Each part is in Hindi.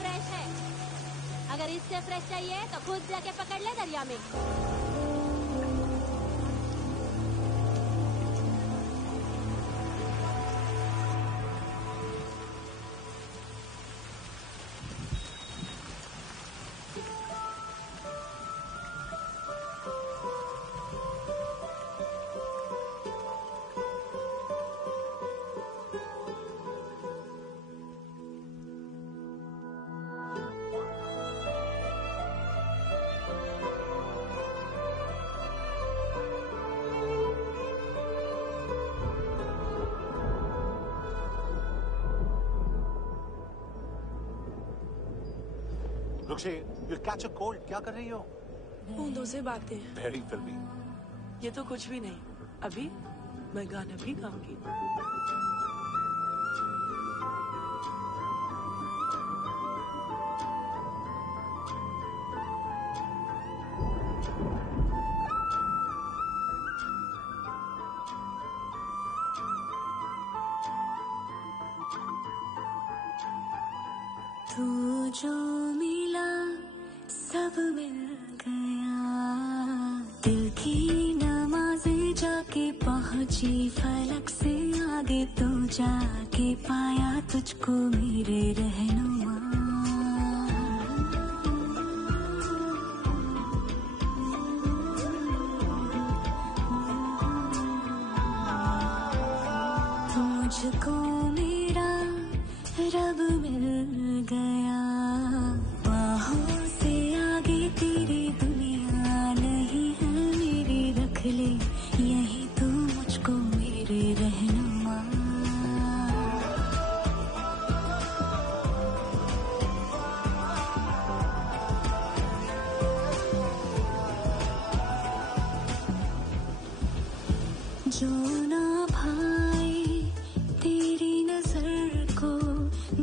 फ्रेश है। अगर इससे फ्रेश चाहिए तो खुद जाके पकड़ ले दरिया में। रुक्षी, you'll catch a cold. क्या कर रही हो? बूंदों से बातें। Very filmy. ये तो कुछ भी नहीं। अभी मैं गाना भी गाऊंगी। तू जो मिला सब मिल गया, दिल की नमाज़ें जाके पहुंची फलक से आगे, तू जाके पाया तुझको मेरे रहनुमा। तुझको मेरा रब मिल गया, बाहों से आगे तेरी दुनिया नहीं है मेरी, रख ले यही तू मुझको मेरे रहनुमा। जो ना भाई तेरी नजर को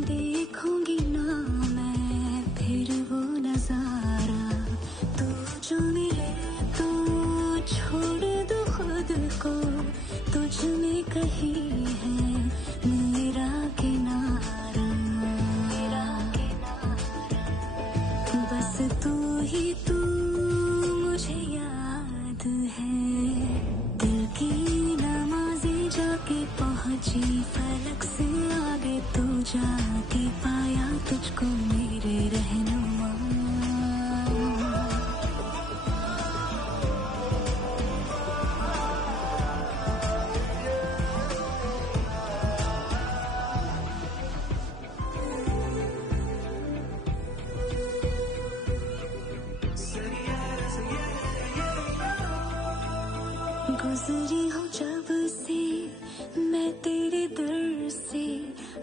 देखूंगी ना मैं फिर वो नजारा, तू जो मिले तो छोड़ दो खुद को, तुझ में कहीं है मेरा किनारा, मेरा किनारा। बस तू ही तू मुझे याद है, दिल की नमाज़ें जाके पहुंची फलक से आगे, तू जाके पाया तुझको मेरे रहनुमा। गुजरी हूँ जब से मैं तेरे दर से,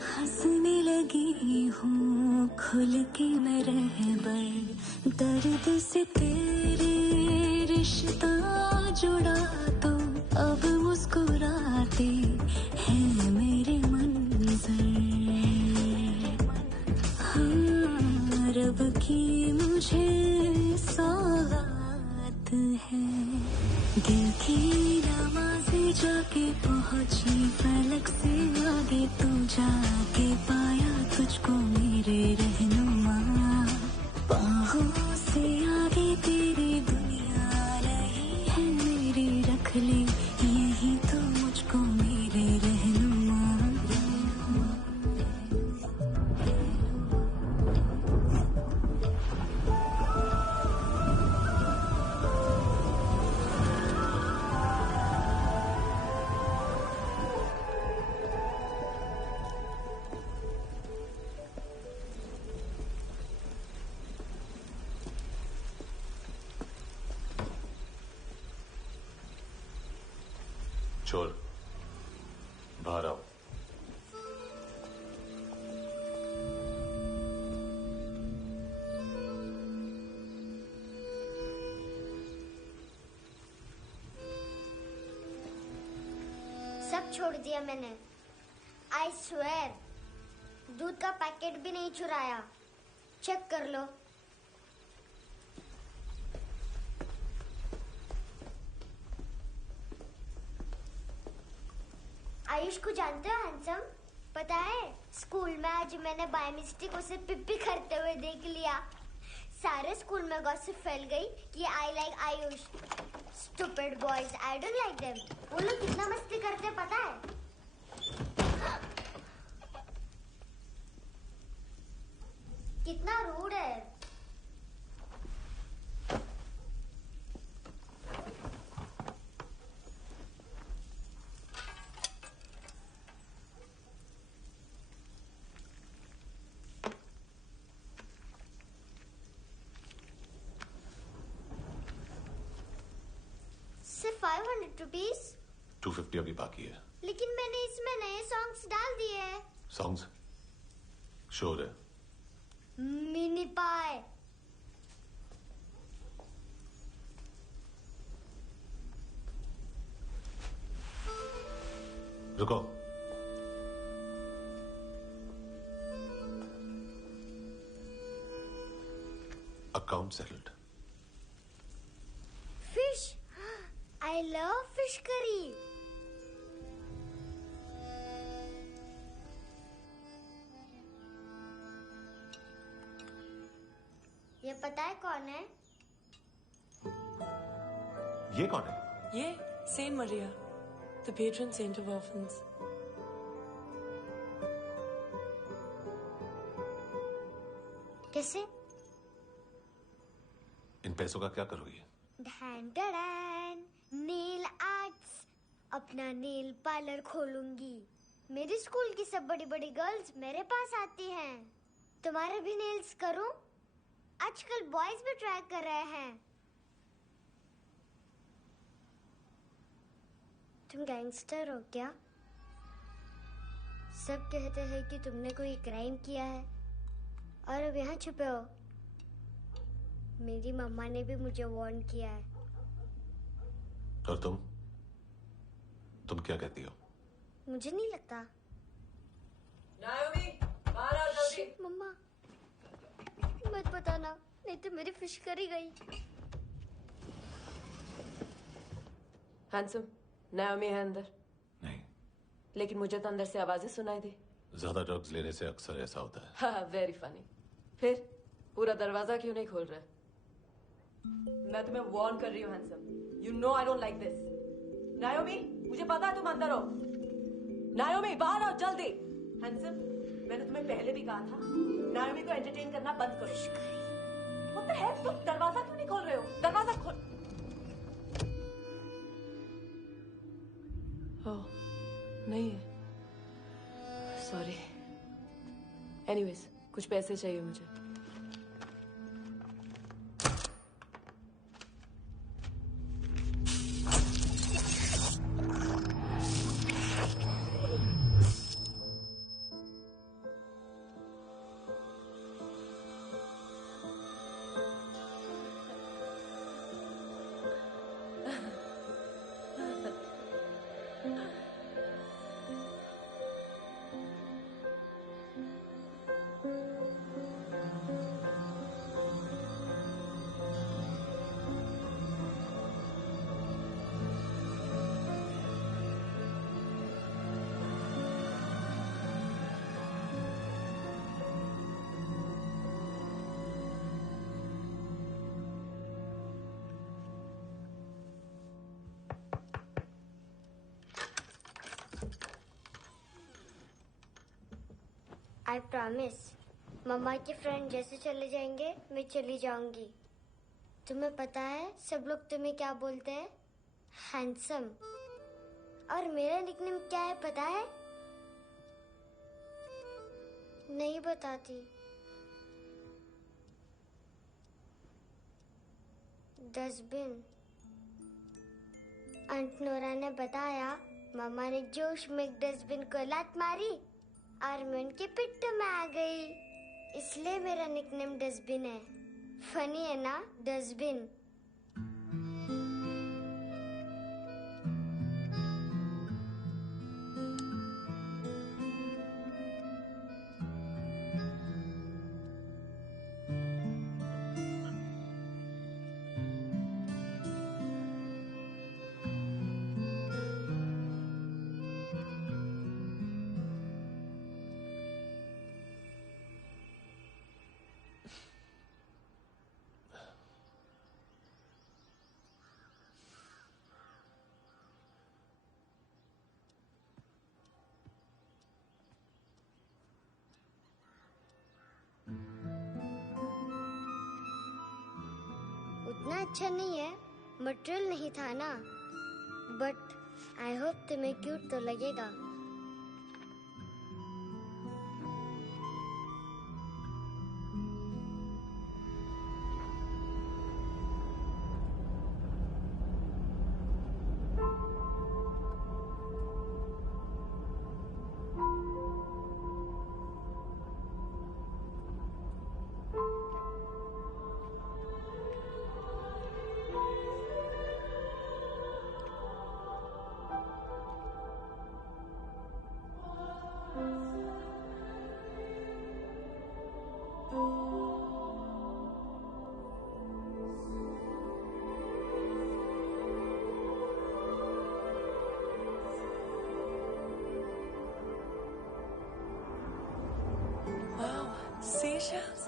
हंसने लगी हूँ खुल के मैं रहबर, दर्द से तेरे रिश्ता जुड़ा तो अब मुस्कुराते हैं मेरे मंजर। हाँ, रब की मुझे सौगात है, दिल की नमाज़ें जाके पहुंची फलक से आगे, तू जाके पाया तुझको मेरे रहनुमा। बाहों से आगे तेरी दुनिया नहीं है मेरी, रख ले यही तो मुझको मेरे रहनुमा। चोर, बाहर आओ। सब छोड़ दिया मैंने, आई स्वेर। दूध का पैकेट भी नहीं चुराया, चेक कर लो। आयुष को जानते हो हैंडसम, पता है, स्कूल में आज मैंने बाय मिस्टेक उसे पिप्पी करते हुए देख लिया। सारे स्कूल में गॉसिप फैल गई कि I like Ayush. Stupid boys, I don't like them. वो लोग कितना मस्ती करते पता है? कितना रूड है। सिर्फ 500 रुपीज। 250 अभी बाकी है। लेकिन मैंने इसमें नए सॉन्ग्स डाल दिए हैं। सॉन्ग्स? श्योर है? मिनी पाए। रुको। Account settled. Fish, I love fish curry. ये पता है कौन है? ये कौन है? ये saint Maria, the patron saint of orphans. कैसे? इन पैसों का क्या करोगी? ढैन ढैन, नेल आर्ट्स। अपना नेल पार्लर खोलूंगी। मेरे स्कूल की सब बड़ी बड़ी गर्ल्स मेरे पास आती हैं। तुम्हारे भी नेल्स करूं? आजकल बॉयज भी ट्राई कर रहे हैं। तुम गैंगस्टर हो क्या? सब कहते हैं कि तुमने कोई क्राइम किया है और अब यहाँ छुपे हो। मेरी मम्मा ने भी मुझे वार्न किया है। और तुम क्या कहती हो? मुझे नहीं लगता। नायोमी, बाहर आओ जल्दी। शिट, मम्मा मत बताना, नहीं तो मेरी फिश करी गई। हैंडसम, नायोमी है अंदर। नहीं। लेकिन मुझे तो अंदर से आवाजें सुनाई दी। ज्यादा ड्रग्स लेने से अक्सर ऐसा होता है। हाँ, वेरी फनी। फिर पूरा दरवाजा क्यों नहीं खोल रहे? मैं तुम्हें वार्न कर रही हूँ handsome. You know I don't like this. नायोमी, मुझे पता है तुम अंदर हो। नायोमी, बाहर आओ जल्दी। हैंडसम, मैंने तुम्हें पहले भी कहा था नायोमी को एंटरटेन करना बंद करो। What the heck? तुम दरवाजा क्यों नहीं खोल रहे हो? दरवाजा खोल। ओह, नहीं है। सॉरी। एनीवेज, कुछ पैसे चाहिए मुझे। आई प्रॉमिस, मम्मा के फ्रेंड जैसे चले जाएंगे मैं चली जाऊंगी। तुम्हें पता है सब लोग तुम्हें क्या बोलते हैं? हैंडसम। और मेरा निकनेम क्या है पता है? नहीं बताती। डस्टबिन। आंट नोरा ने बताया मम्मा ने जोश में एक डस्टबिन को लात मारी और मैं उनके पिट्ठू में आ गई, इसलिए मेरा निकनेम डस्टबिन है। फनी है ना डस्टबिन? अच्छा नहीं है, मटेरियल नहीं था ना, बट आई होप तुम्हें क्यूट तो लगेगा। Wow, seashells.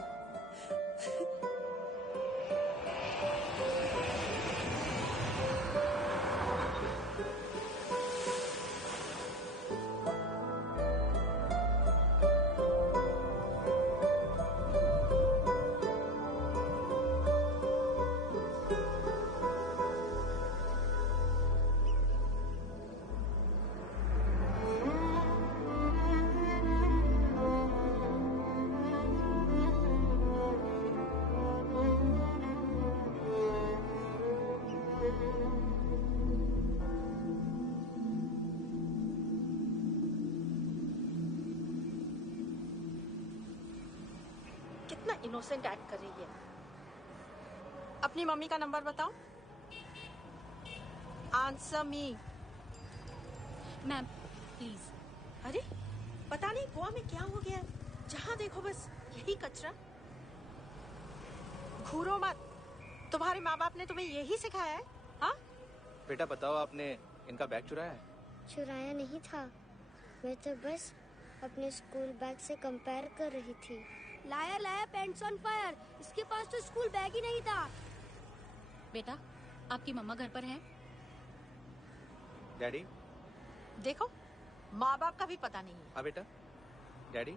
कितना इनोसेंट एक्ट कर रही है। अपनी मम्मी का नंबर बताओ। Answer me. Ma'am please. अरे पता नहीं गोवा में क्या हो गया है, जहाँ देखो बस यही कचरा। घूरो मत, तुम्हारे माँ बाप ने तुम्हें यही सिखाया है? हाँ बेटा बताओ, आपने इनका बैग चुराया है? चुराया नहीं था, मैं तो बस अपने स्कूल बैग से कंपेयर कर रही थी। लाया लाया पैंट्स ऑन फायर, इसके पास तो स्कूल बैग ही नहीं था। बेटा आपकी मम्मा घर पर है? डैडी? देखो माँ बाप का भी पता नहीं है। हाँ बेटा। डैडी?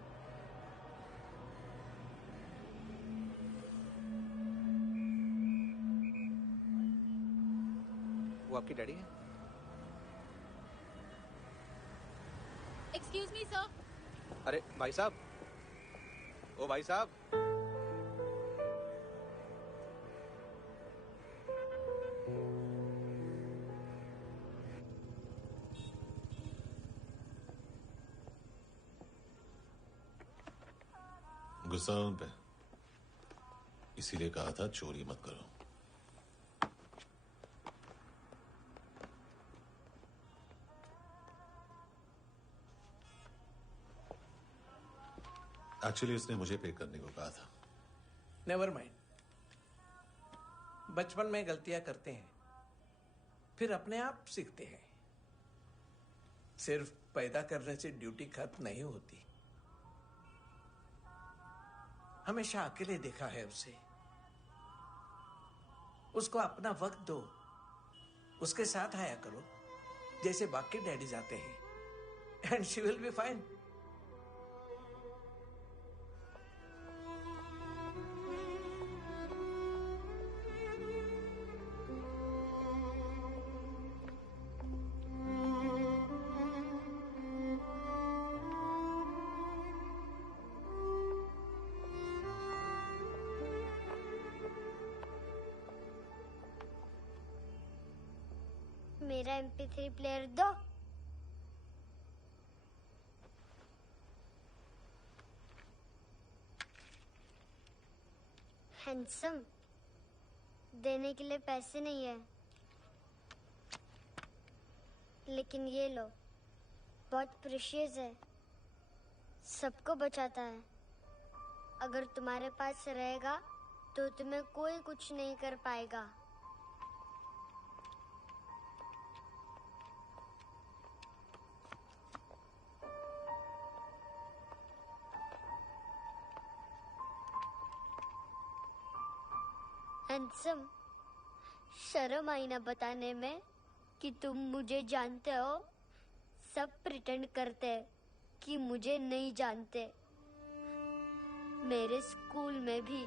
वो आपकी डैडी है? Excuse me sir. अरे भाई साहब, ओ भाई साहब। गुस्सा उन पे, इसीलिए कहा था चोरी मत करो। एक्चुअली उसने मुझे पे करने को कहा था। नेवर माइंड, बचपन में गलतियां करते हैं, फिर अपने आप सीखते हैं। सिर्फ पैदा करने से ड्यूटी खत्म नहीं होती। हमेशा अकेले देखा है उसे। उसको अपना वक्त दो, उसके साथ आया करो जैसे बाकी डैडीज आते हैं, and she will be fine. मेरा MP3 प्लेयर दो। हैंडसम, देने के लिए पैसे नहीं है, लेकिन ये लो, बहुत प्रेशियस है, सबको बचाता है। अगर तुम्हारे पास रहेगा तो तुम्हें कोई कुछ नहीं कर पाएगा। हैंडसम, शर्म आई ना बताने में कि तुम मुझे जानते हो। सब प्रिटेंड करते हैं कि मुझे नहीं जानते। मेरे स्कूल में भी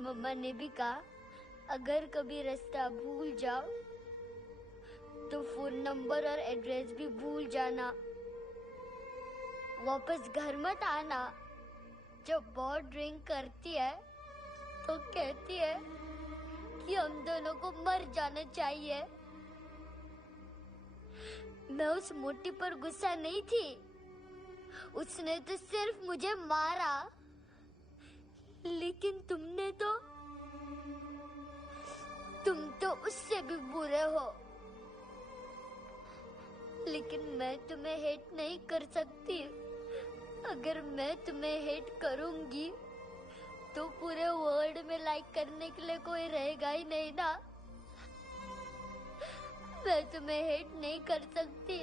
मम्मा ने भी कहा अगर कभी रास्ता भूल जाओ तो फोन नंबर और एड्रेस भी भूल जाना। वापस घर मत आना। जब बहुत ड्रिंक करती है तो कहती है कि हम दोनों को मर जाना चाहिए। मैं उस मोटी पर गुस्सा नहीं थी, उसने तो सिर्फ मुझे मारा। लेकिन तुम तो उससे भी बुरे हो। लेकिन मैं तुम्हें हेट नहीं कर सकती। अगर मैं तुम्हें हेट करूंगी तो पूरे वर्ल्ड में लाइक करने के लिए कोई रहेगा ही नहीं ना। मैं तुम्हें हेट नहीं कर सकती।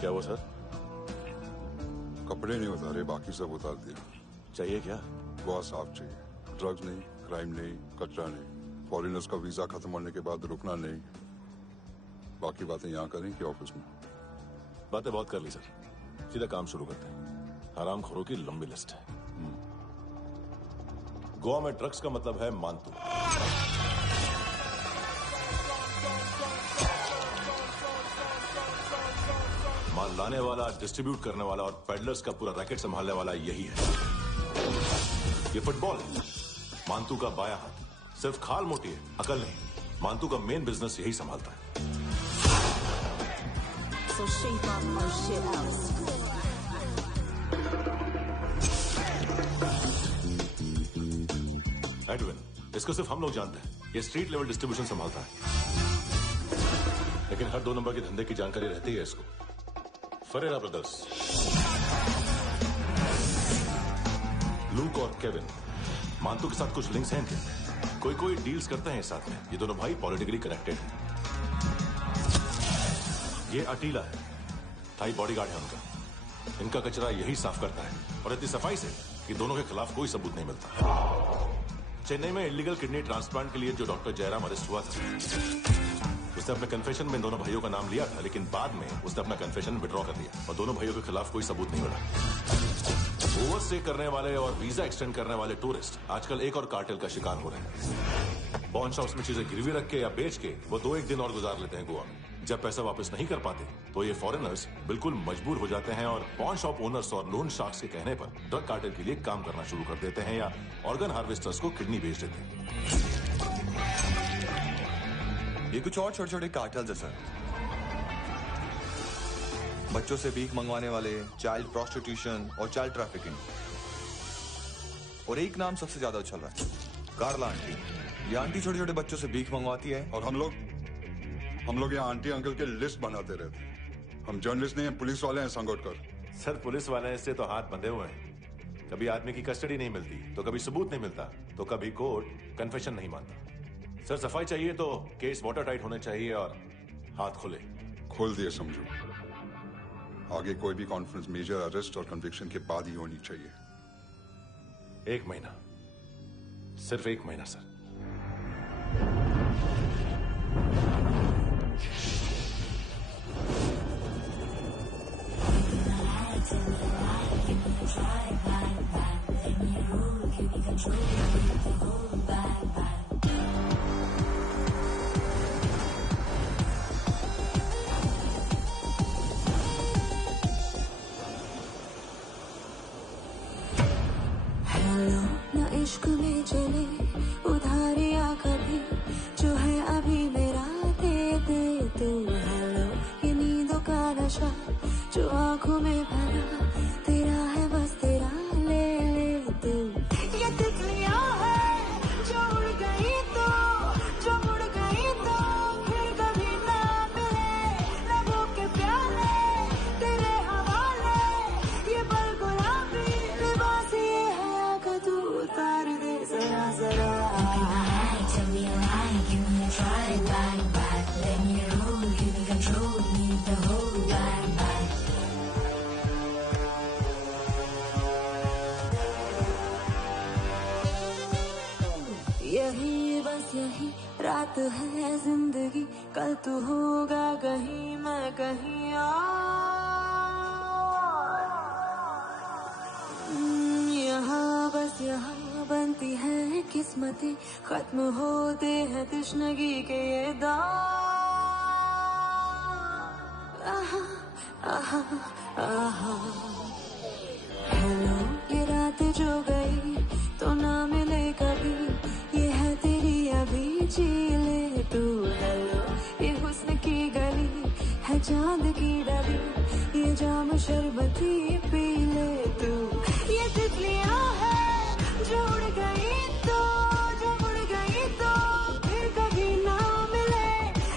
क्या हुआ सर? कपड़े नहीं उतारे, बाकी सब उतार दिया। चाहिए क्या? बहुत साफ चाहिए। ड्रग्स नहीं, क्राइम नहीं, कचरा नहीं। फॉरेनर्स का वीजा खत्म होने के बाद रुकना नहीं। बाकी बातें यहाँ करें कि ऑफिस में? बातें बहुत कर ली सर, सीधा काम शुरू करते हैं। हरामखोरों की लंबी लिस्ट है। गोवा में ड्रग्स का मतलब है मानतू। माल लाने वाला, डिस्ट्रीब्यूट करने वाला और पेडलर्स का पूरा रैकेट संभालने वाला यही है। ये फुटबॉल है, मानतू का बायां हाथ। सिर्फ खाल मोटी है, अकल नहीं। मानतू का मेन बिजनेस यही संभालता है। So shape up our shit out. Edwin, इसको सिर्फ हम लोग जानते हैं। ये स्ट्रीट लेवल डिस्ट्रीब्यूशन संभालता है, लेकिन हर 2 नंबर के धंधे की जानकारी रहती है इसको। फरेरा ब्रदर्स, लूक और केविन, मानतू के साथ कुछ लिंक्स हैं इनके। कोई डील्स करते हैं साथ में। ये दोनों भाई पॉलिटिकली कनेक्टेड हैं। ये अटीला है, थाई बॉडीगार्ड है उनका। इनका कचरा यही साफ करता है, और इतनी सफाई से कि दोनों के खिलाफ कोई सबूत नहीं मिलता। चेन्नई में इलीगल किडनी ट्रांसप्लांट के लिए जो डॉक्टर जयराम अरेस्ट हुआ था, उसने अपने कन्फेशन में दोनों भाइयों का नाम लिया था, लेकिन बाद में उसने अपना कन्फेशन विड्रॉ कर लिया और दोनों भाइयों के खिलाफ कोई सबूत नहीं मिला। ओवरस्टे करने वाले और वीजा एक्सटेंड करने वाले टूरिस्ट आजकल एक और कार्टेल का शिकार हो रहे हैं। पॉन शॉप्स में चीजें गिरवी रख के या बेच के वो 2-1 दिन और गुजार लेते हैं गोवा में। जब पैसा वापस नहीं कर पाते तो ये फॉरेनर्स बिल्कुल मजबूर हो जाते हैं और पॉन शॉप ओनर्स और लोन शार्क्स के कहने पर ड्रग कार्टेल के लिए काम करना शुरू कर देते हैं या ऑर्गन हार्वेस्टर्स को किडनी बेच देते हैं। ये कुछ और छोटे छोटे कार्टेल्स है सर। बच्चों से भीख मंगवाने वाले, चाइल्ड प्रोस्टिट्यूशन और चाइल्ड ट्रैफिकिंग। और एक नाम सबसे ज्यादा उछल रहा है, कार्ला आंटी। ये आंटी छोटे छोटे बच्चों से भीख मंगवाती है। और हम लोग यहाँ आंटी अंकल के लिस्ट बनाते रहते हैं। हम जर्नलिस्ट नहीं हैं, पुलिस वाले हैं संगोटकर। सर पुलिस वाले इससे तो हाथ बंधे हुए हैं। कभी आदमी की कस्टडी नहीं मिलती, तो कभी सबूत नहीं मिलता, तो कभी कोर्ट कन्फेशन नहीं मानता। सर सफाई चाहिए तो केस वाटर टाइट होने चाहिए और हाथ खुले। खोल दिए समझो। आगे कोई भी कॉन्फ्रेंस मेजर अरेस्ट और कन्विक्शन के बाद ही होनी चाहिए। 1 महीना, सिर्फ 1 महीना सर। हेलो ना इश्क में चले उधारिया कभी, जो है अभी मेरा दे दे तू। हेलो ये नींदों का नशा जो आंखों में भरा, तेरा है बस तेरा, ले ले तू। ये तितलियां है जो उड़ गई तो, जो मुड़ गई तो फिर कभी ना मिले। लबों के प्याले तेरे हवाले, ये पल गुलाबी लिबास ये है आका तू उतार दे जरा जरा। Tell me you like, give me a try, bang bang, let me roll, give me control, need the whole bang bang. यही बस यही रात है जिंदगी, कल तू होगा कहीं मैं कहीं और। यहाँ बस यहाँ बनती है किस्मतें, खत्म होते हैं तश्नगी के ये दाग। आहा आहा आहा। हेलो ये रात जो गई तो ना मिले कभी, ये है तेरी अभी जी ले तू। हेलो ये हुस्न की गली है चांद की डली, ये जाम शरबती पी ले तू। ये तितलियां है जो उड़ गई तो, जो मुड़ गई तो फिर कभी ना मिले।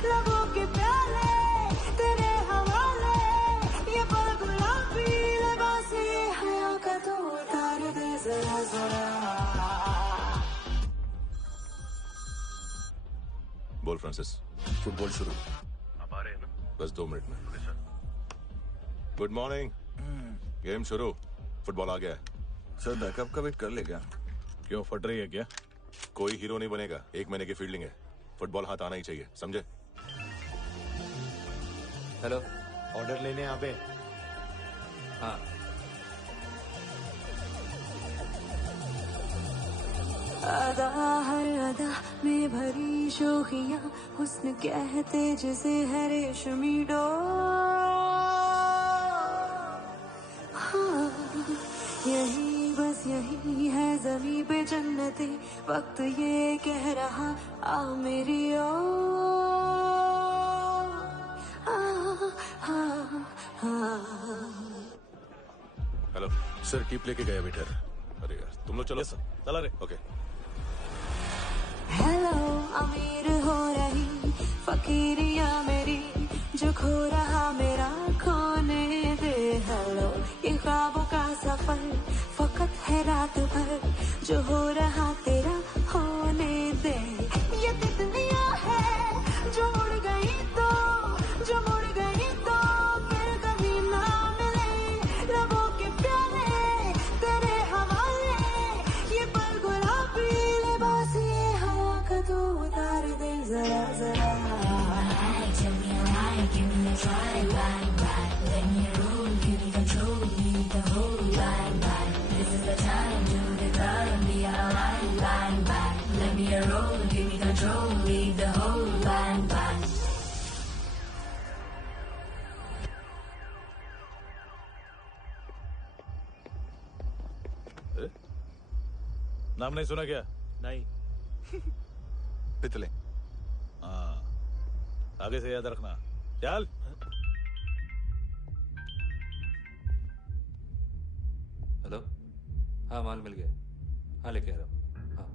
लबों के प्याले तेरे हवाले, ये पल गुलाबी लिबास ये हया का तो उतार दे जरा जरा। बोल फ्रांसिस। फुटबॉल शुरू। आप आ रहे हैं ना? बस 2 मिनट में। Good morning. गेम शुरू। फुटबॉल आ गया है। सर बैकअप का वेट कर ले क्या? क्यों फट रही है क्या? कोई हीरो नहीं बनेगा, 1 महीने की फील्डिंग है। फुटबॉल हाथ आना ही चाहिए, समझे? हेलो, ऑर्डर लेने यहाँ पे। हाँ। अदा हर अदा में भरी शोखियाँ, हुस्न कहते जिसे है रेशमी डोर। हाँ, यही बस यही है ज़मीं पे जन्नते, वक्त ये कह रहा आ मेरी ओर। हेलो सर, टीप लेके गया वेटर। अरे यार तुम लोग चलो। चला रे। ओके। हेलो अमीर हो रही फकीरिया मेरी, जो खो रहा मेरा खोने दे। हेलो ये ख्वाबों का सफर फकत है रात भर, जो हो रहा तेरा होने दे। ये तितलियां है जो उड़ गई तो, जो मुड़ गई तो फिर कभी ना मिले। लबों के प्याले तेरे हवाले, ये पल गुलाबी लिबास ये हवा का तो उतार दे जरा जरा। Tell me you like, give me a try, bang bang, let me roll, give me control, need the whole bang bang. This is the time, do the time, be alright, bang bang, let me roll, give me control, need the whole bang bang. नाम नहीं सुना क्या? नहीं। पितले। हाँ, आगे से याद रखना। चल। हेलो, हाँ माल मिल गया, हाँ लेके आ रहा हूँ, हाँ।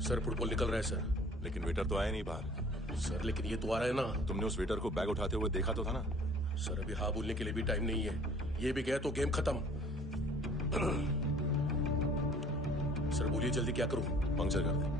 सर फुटबॉल निकल रहा है सर। लेकिन वेटर तो आया नहीं बाहर। सर लेकिन ये तो आ रहा है ना। तुमने उस वेटर को बैग उठाते हुए देखा तो था ना। सर अभी हाँ बोलने के लिए भी टाइम नहीं है, ये भी गया तो गेम खत्म। सर बोलिए जल्दी क्या करूं? पंक्चर कर दे।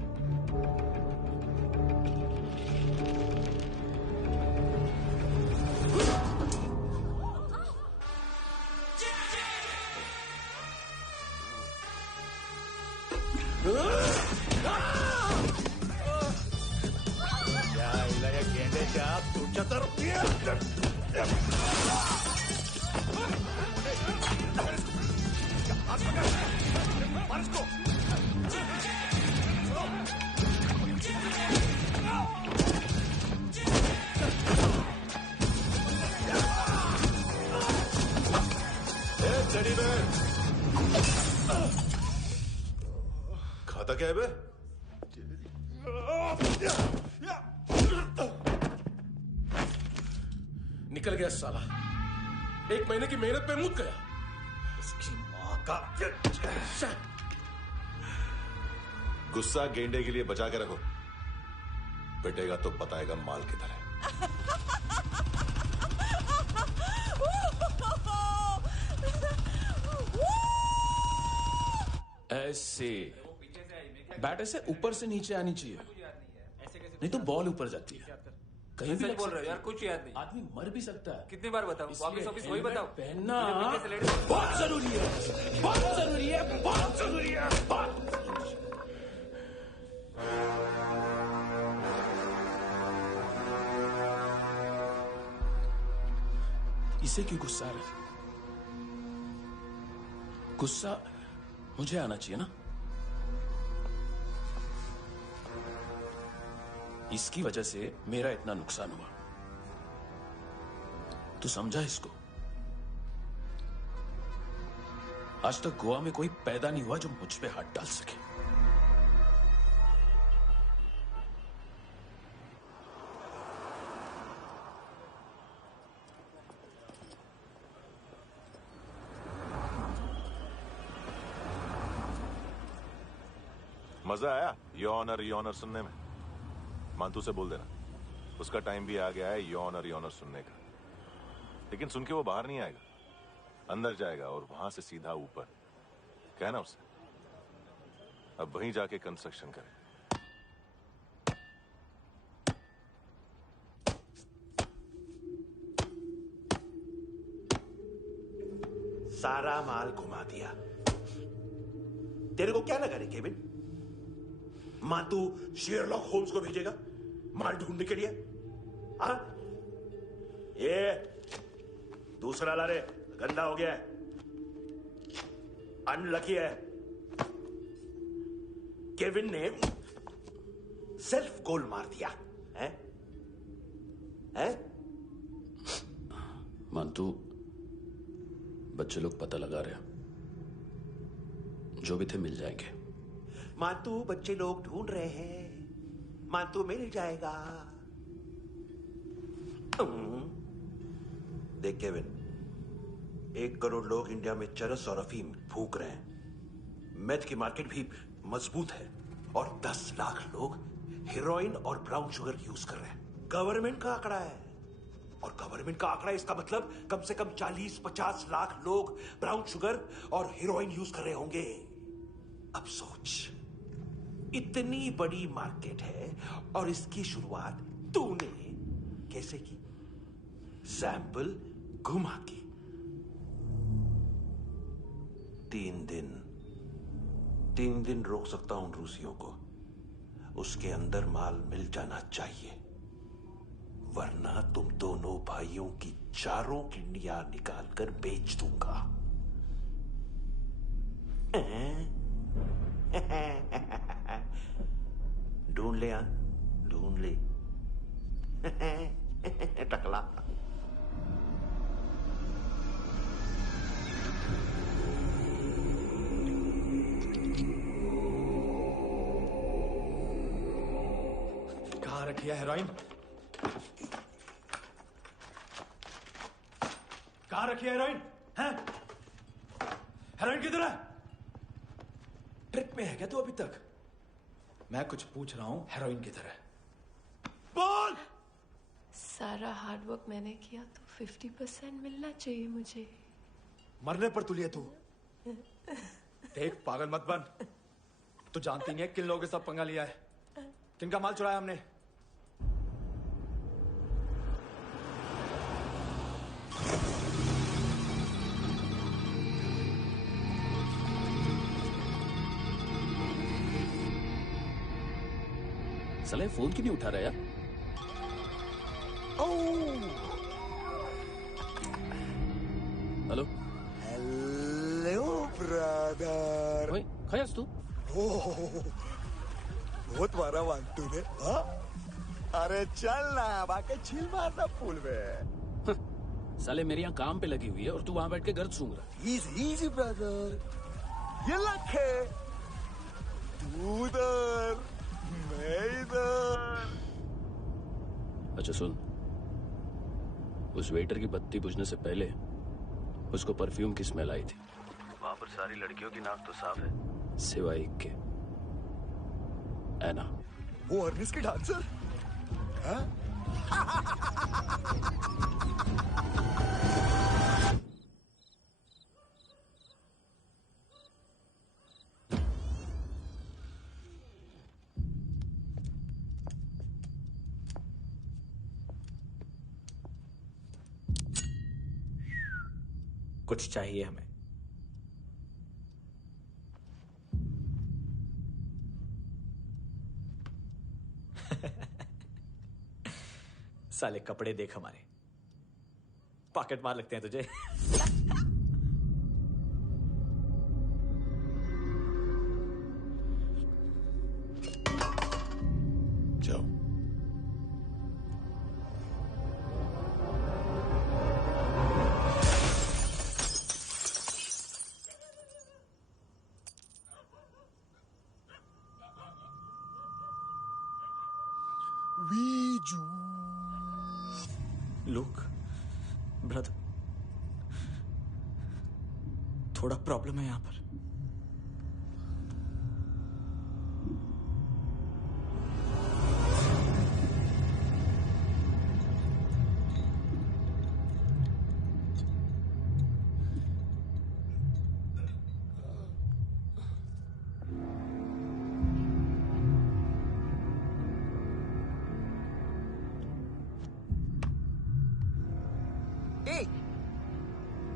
खाता क्या है बे? निकल गया साला, 1 महीने की मेहनत पे मुक गया। उसकी माँ का गुस्सा गेंडे के लिए बचा के रखो, पिटेगा तो बताएगा माल किधर है। ऐसे बैट ऐसे ऊपर से नीचे आनी चाहिए, नहीं तो बॉल ऊपर जाती है। कहीं भी बोल रहे हो यार, कुछ याद नहीं। आदमी मर भी सकता है। कितनी बार बताऊं? वापिस वही बताओ। पहनना बहुत जरूरी है, बहुत जरूरी है, बहुत जरूरी है, बहुत। इसे क्यों गुस्सा आ रहा है? गुस्सा मुझे आना चाहिए ना। इसकी वजह से मेरा इतना नुकसान हुआ, तू समझा इसको? आज तक गोवा में कोई पैदा नहीं हुआ जो मुझ पे हाथ डाल सके। मजा आया योर ऑनर सुनने में? मांतू से बोल देना उसका टाइम भी आ गया है योर ऑनर सुनने का। लेकिन सुन के वो बाहर नहीं आएगा, अंदर जाएगा और वहां से सीधा ऊपर। कहना उसे अब वहीं जाके कंस्ट्रक्शन करे। सारा माल घुमा दिया। तेरे को क्या लगा रे केविन, मातू शेरलॉक होम्स को भेजेगा माल ढूंढने के लिए? हाँ, ये दूसरा ला रे, गंदा हो गया है, अनलकी है। केविन ने सेल्फ गोल मार दिया है? है? मानतू, बच्चे लोग पता लगा रहे हैं, जो भी थे मिल जाएंगे। मातू बच्चे लोग ढूंढ रहे हैं, मातू मिल जाएगा। देख केविन, 1 करोड़ लोग इंडिया में चरस और अफीम फूक रहे हैं। मेथ की मार्केट भी मजबूत है और 10 लाख लोग हेरोइन और ब्राउन शुगर यूज कर रहे हैं। गवर्नमेंट का आंकड़ा है, और गवर्नमेंट का आंकड़ा, इसका मतलब कम से कम 40-50 लाख लोग ब्राउन शुगर और हेरोइन यूज कर रहे होंगे। अब सोच, इतनी बड़ी मार्केट है और इसकी शुरुआत तूने कैसे की? सैंपल घुमा के। 3 दिन रोक सकता हूं रूसियों को, उसके अंदर माल मिल जाना चाहिए, वरना तुम दोनों भाइयों की चारों किडनियां निकालकर बेच दूंगा। ढूंढ ले, ढूंढ ले। टकला। कहाँ रखी है हेरोइन? कहाँ रखी है हेरोइन? हैं? हेरोइन किधर है? ट्रिप पे है क्या तू अभी तक? मैं कुछ पूछ रहा हूं, हेरोइन किधर है? बोल! सारा हार्डवर्क मैंने किया तो 50% मिलना चाहिए मुझे। मरने पर तुलिए तू। देख पागल मत बन। तू जानती नहीं है किन लोगों के साथ पंगा लिया है, किनका माल चुराया हमने। साले फोन क्यों नहीं उठा रहा यार? Hello hello brother. ओए खयास तू? बहुत मारा वांटू ने। हाँ? अरे चल ना, बाकी चिल मारना पूल में। साले मेरी यहाँ काम पे लगी हुई है और तू वहाँ बैठ के गर्द सूंघ रहा। इजी ब्रदर, ये लक है। तू उधर, मैं इधर। अच्छा सुन, उस वेटर की बत्ती बुझने से पहले उसको परफ्यूम की स्मेल आई थी। वहां पर सारी लड़कियों की नाक तो साफ है, सिवाय एक के, एना। वो अर्निस की डांसर? हाँ? कुछ चाहिए हमें। साले कपड़े देख हमारे, पॉकेट मार लगते हैं तुझे। जाओ। वीजू। लुक ब्रदर, थोड़ा प्रॉब्लम है यहाँ पर।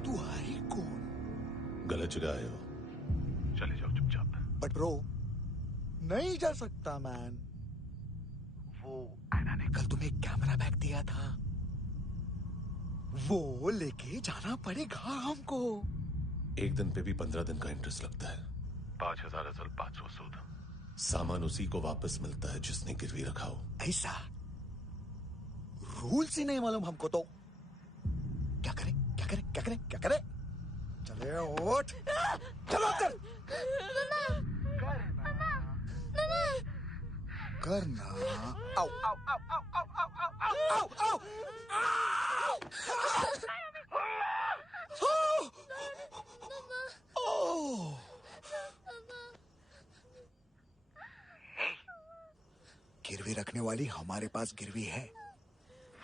तू है कौन? गलत जगह आए हो, चले जाओ चुपचाप। बट ब्रो, नहीं जा सकता मैन। वो एना ने कल तुम्हें कैमरा बैग दिया था, वो लेके जाना पड़ेगा हमको। एक दिन पे भी 15 दिन का इंटरेस्ट लगता है। 5,000 असल 500 सूद। सामान उसी को वापस मिलता है जिसने गिरवी रखा हो। ऐसा रूल्स ही नहीं मालूम हमको तो। क्या करें क्या करें क्या करें क्या करें? चले उठ, चलो अंदर। करना। आओ आओ आओ आओ आओ आओ आओ आओ आओ। गिरवी रखने वाली हमारे पास गिरवी है।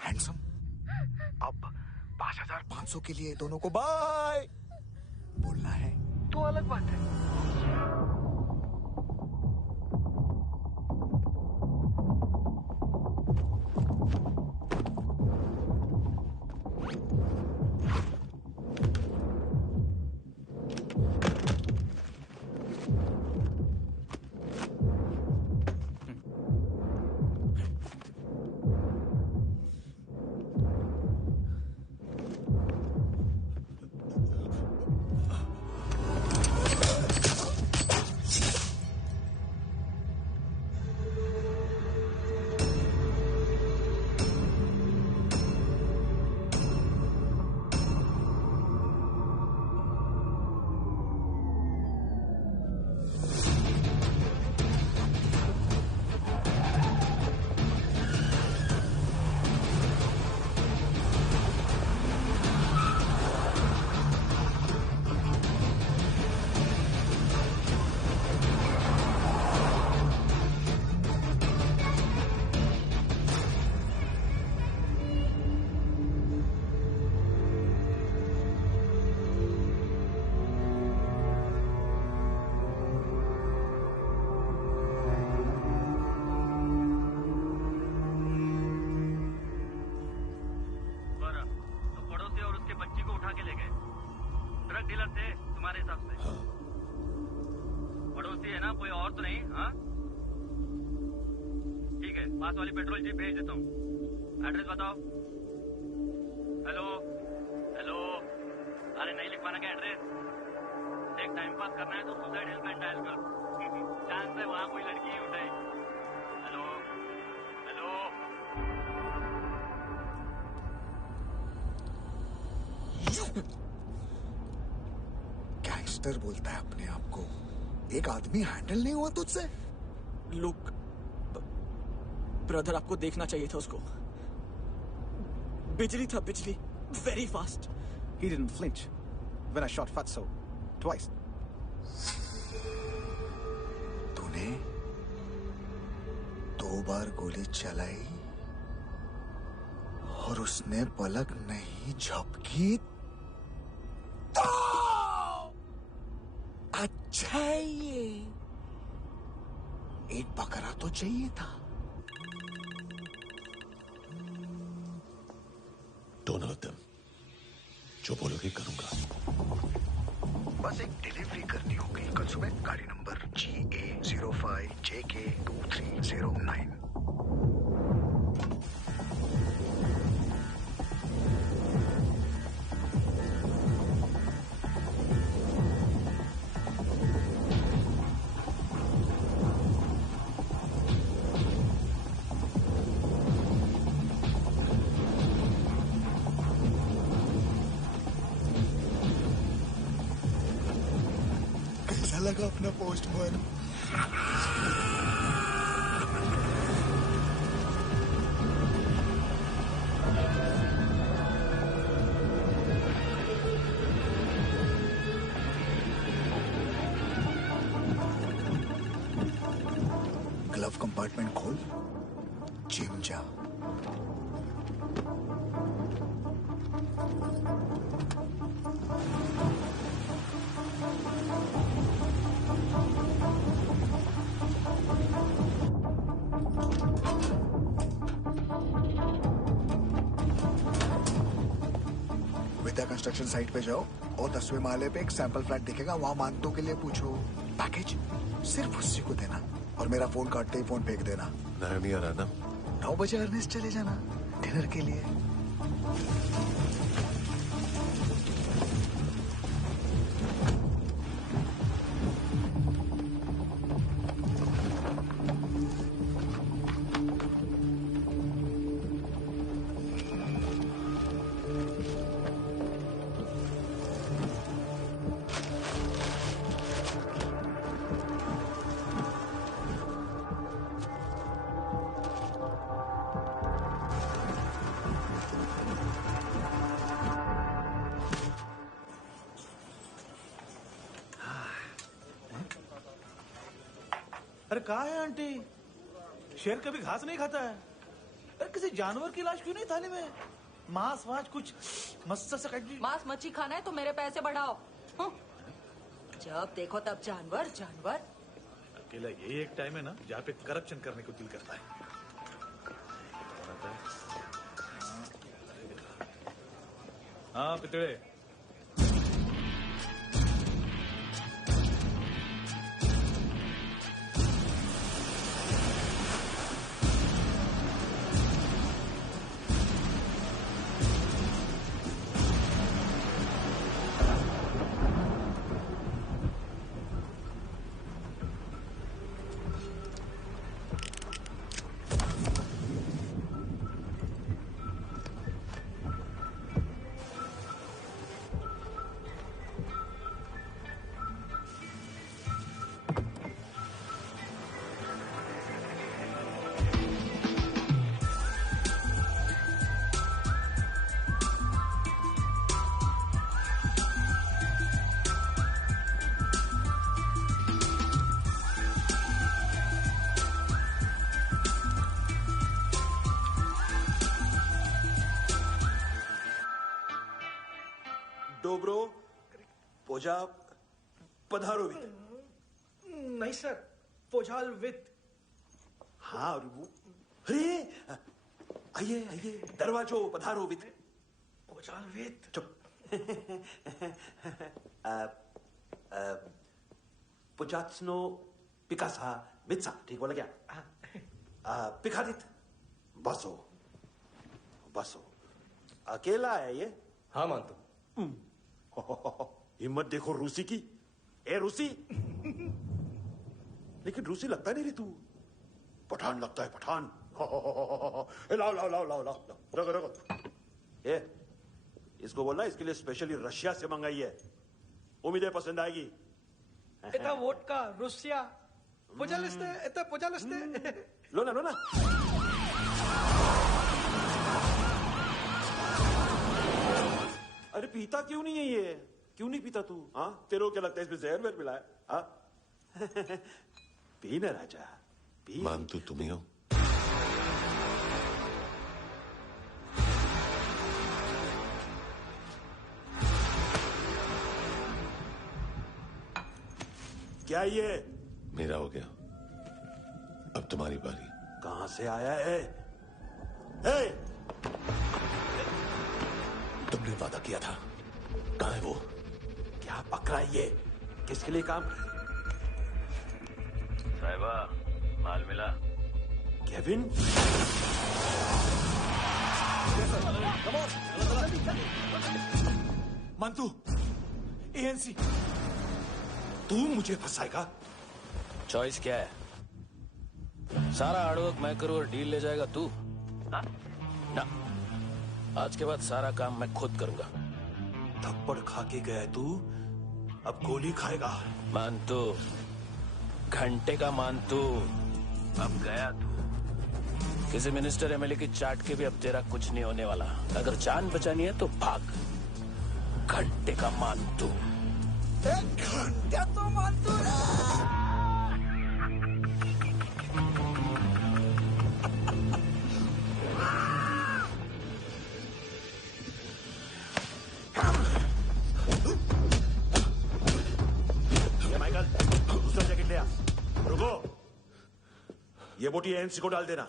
हैंडसम, अब 5,500 के लिए दोनों को बाय बोलना है तो अलग बात है। ड्रग डीलर थे तुम्हारे हिसाब से? पड़ोसी है ना, कोई और तो नहीं? हाँ ठीक है, पास वाली पेट्रोल जीप भेज देता हूँ। एड्रेस बताओ। हेलो हेलो, अरे नहीं लिख पाना क्या एड्रेस? देख टाइम पास करना है तो सुसाइड हेल्पलाइन डायल कर, चांस है वहाँ कोई लड़की ही उठाए। Hello hello. गैंगस्टर बोलता है अपने आप को। एक आदमी हैंडल नहीं हुआ तुझसे? लुक ब्रदर, आपको देखना चाहिए था उसको। बिजली था, बिजली, very fast. He didn't flinch when I shot Fatso twice. तूने 2 बार गोली चलाई और उसने पलक नहीं झपकी तो अच्छा ये एक बकरा तो चाहिए था। Don't hurt them. जो बोलोगे करूंगा। बस एक डिलीवरी करनी होगी कल सुबह, गाड़ी नंबर GA05JK2309। लगा अपना पोस्टमैन। ग्लव कंपार्टमेंट खोल, जिम जा। कंस्ट्रक्शन साइट पे जाओ और 10वें माले पे एक सैंपल फ्लैट दिखेगा, वहां मानतों के लिए पूछो। पैकेज सिर्फ उसी को देना और मेरा फोन काटते ही फोन फेंक देना। नहीं आ रहा ना? 9 बजे अर्नेस्ट चले जाना डिनर के लिए। अरे कहाँ है आंटी? शेर कभी घास नहीं खाता है। अरे किसी जानवर की लाश क्यों नहीं थाली में? मांस वास कुछ मस्त सा कट। मांस मच्छी खाना है तो मेरे पैसे बढ़ाओ। जब देखो तब जानवर जानवर। अकेला यही एक टाइम है ना जहाँ पे करप्शन करने को दिल करता है। हाँ पितड़े। डोब्रो पोजा पधारोवित। नहीं सर, पोजाल विथ। हाँ और वो, अरे आइए आइए, दरवाजो पधारोवित। पोजाल विथ। चुप, पुचात्सनो पिकासा मित्सा, ठीक बोला क्या? पिखादित बसो बसो। अकेला है ये? हाँ मानतो। हिम्मत देखो रूसी की। ए रूसी, लेकिन रूसी लगता नहीं रे तू, पठान लगता है, पठान। लाओ लाओ लाओ लाओ लाओ, रगो रगो। ए, इसको बोलना इसके लिए स्पेशली रशिया से मंगाई है, उम्मीद है पसंद आएगी। इतना वोडका रुसिया पोजालिस्ते, इतना पोजालिस्ते। लो ना लो ना। अरे पीता क्यों नहीं है ये? क्यों नहीं पीता तू? हाँ, तेरे को क्या लगता है इसमें जहर वहर मिला है? हाँ? पी ना राजा, पी। मानतू तुम ही हो? क्या ये? मेरा हो गया, अब तुम्हारी बारी। कहां से आया है? तुमने वादा किया था, कहां है वो? क्या पकड़ा है ये? किसके लिए काम? साहिबा, माल मिला? केविन? मंतू, एएनसी। तू मुझे फंसाएगा? चॉइस क्या है? सारा हार्डवर्क मैं करूं और डील ले जाएगा तू? ना, आज के बाद सारा काम मैं खुद करूंगा। थप्पड़ खा के गया तू, अब गोली खाएगा। मानतू, घंटे का मानतू, अब गया तू। किसी मिनिस्टर एमएलए की चाट के भी अब तेरा कुछ नहीं होने वाला। अगर जान बचानी है तो भाग। घंटे का मानतू। घंटा तो मानतू माइकल, दूसरा जैकेट ले आ। रुको, ये बोटी एएनसी को डाल देना।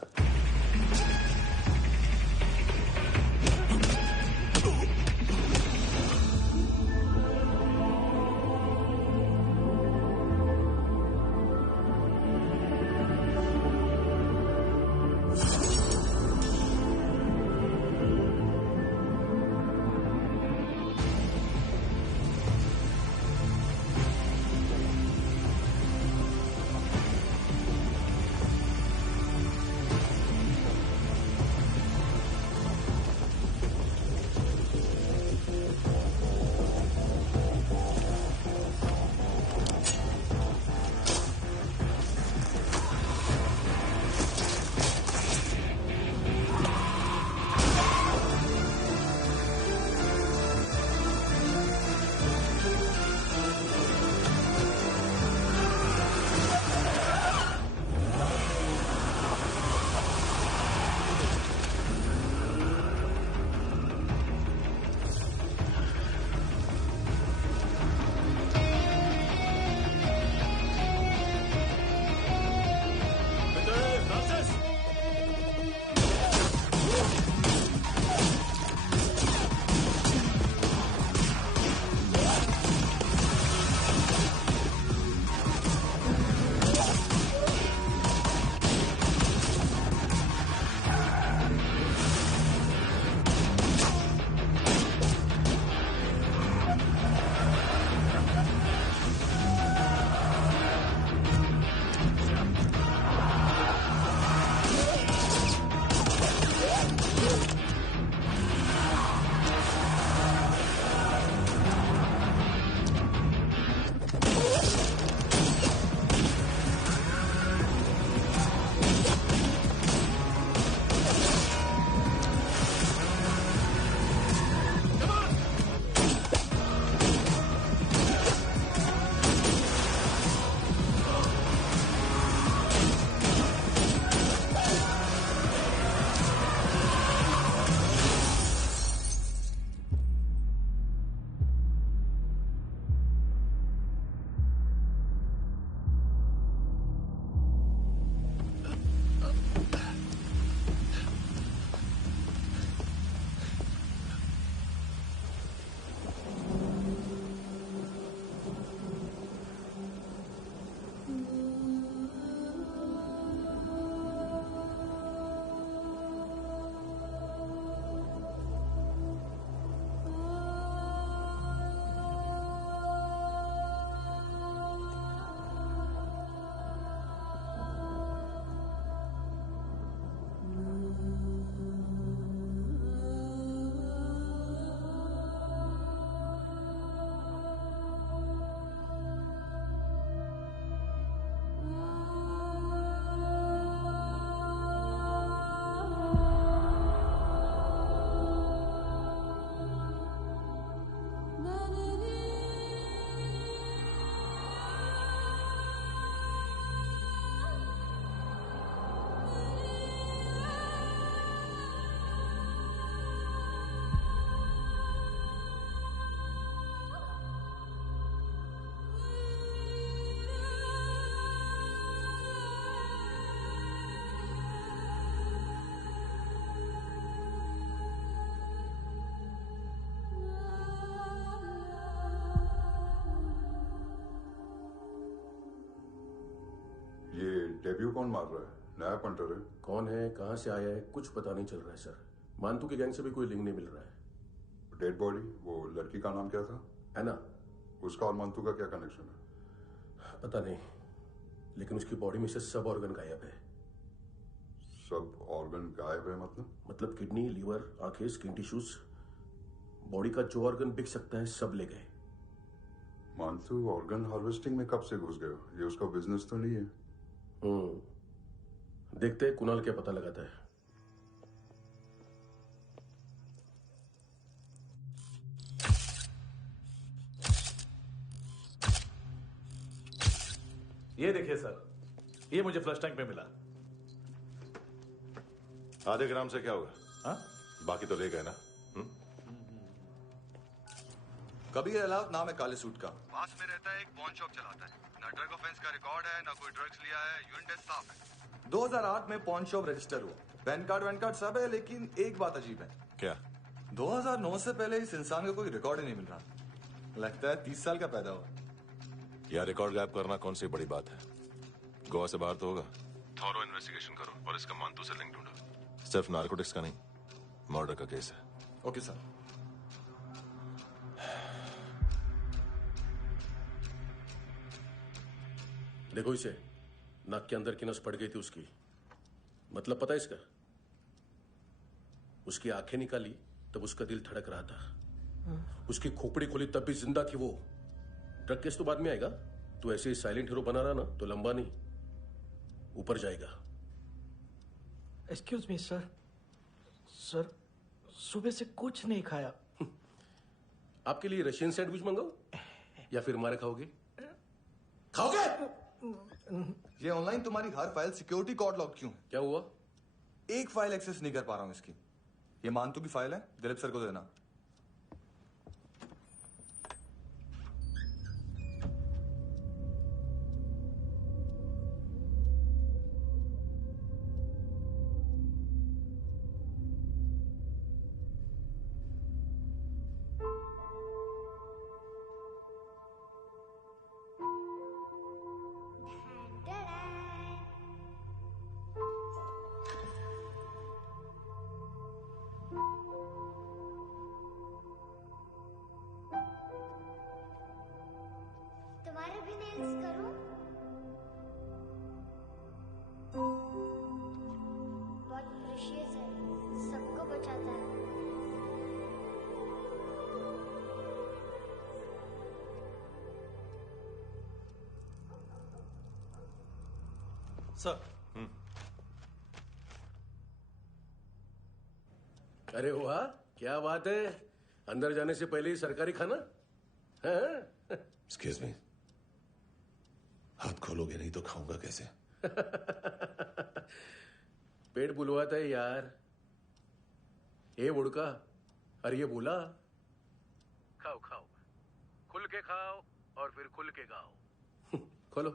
डेब्यू कौन मार रहा है? नया पंटर है। कौन है, कहाँ से आया है, कुछ पता नहीं चल रहा है सर। मानतू की गैंग से भी कोई लिंक नहीं मिल रहा है। डेड बॉडी, वो लड़की का नाम क्या था? हैना। उसका और मानतू का क्या कनेक्शन है? पता नहीं, लेकिन उसकी बॉडी में से सब ऑर्गन गायब है। सब ऑर्गन गायब है मतलब किडनी, लीवर, आंखें, स्किन टिश्यूज, बॉडी का जो ऑर्गन बिक सकता है सब ले गए। मानतू ऑर्गन हार्वेस्टिंग में कब से घुस गया? ये उसका बिजनेस तो नहीं है? देखते हैं कुणाल क्या पता लगाता है। ये देखिए सर, ये मुझे फ्लश टैंक में मिला। आधे ग्राम से क्या होगा? हाँ? बाकी तो ले गए ना? कबीर अलाउत नाम है काले सूट का। पास में रहता है, एक पॉन शॉप चलाता है। ना ड्रग ऑफेंस का रिकॉर्ड है, ना कोई ड्रग्स लिया है। यूनिट टेस्ट साफ है। 2008 में पॉन शॉप रजिस्टर हुआ। पैन कार्ड सब है, लेकिन एक बात अजीब है। क्या? 2009 से पहले इस इंसान का कोई रिकॉर्ड ही नहीं मिल रहा। लगता है 30 साल का पैदा हुआ। यह रिकॉर्ड गायब करना कौन सी बड़ी बात है? गोवा से बाहर तो होगा। थॉरो इन्वेस्टिगेशन करो और इसका मानतू से लिंक ढूंढो। सिर्फ नार्कोटिक्स का नहीं, मर्डर का केस है। Okay sir. देखो इसे, नाक के अंदर की नस पड़ गई थी उसकी। मतलब पता है इसका? उसकी आंखें निकाली तब उसका दिल धड़क रहा था। उसकी खोपड़ी खोली तब भी जिंदा थी वो। ड्रग केस तो बाद में आएगा। तो ऐसे ही साइलेंट हीरो बना रहा ना तो लंबा नहीं, ऊपर जाएगा। Excuse me sir. सर, सुबह से कुछ नहीं खाया। आपके लिए रशियन सैंडविच मंगाओ या फिर हमारे खाओगे? खाओगे? ये ऑनलाइन तुम्हारी हर फाइल सिक्योरिटी कॉर्ड लॉक क्यों है? क्या हुआ? एक फाइल एक्सेस नहीं कर पा रहा हूं इसकी। ये मानतू की फाइल है, दिलीप सर को देना। तुम्हारे भी नेल्स करूं? बहुत प्रेशियस है, सबको बचाता है। सर। अरे वाह, क्या बात है। अंदर जाने से पहले ही सरकारी खाना। एक्सक्यूज मी, हाथ खोलोगे नहीं तो खाऊंगा कैसे? पेट बुलवाता है यार। ए बुड़का, अरे ये बोला। खाओ खाओ, खुल के खाओ और फिर खुल के गाओ। खोलो।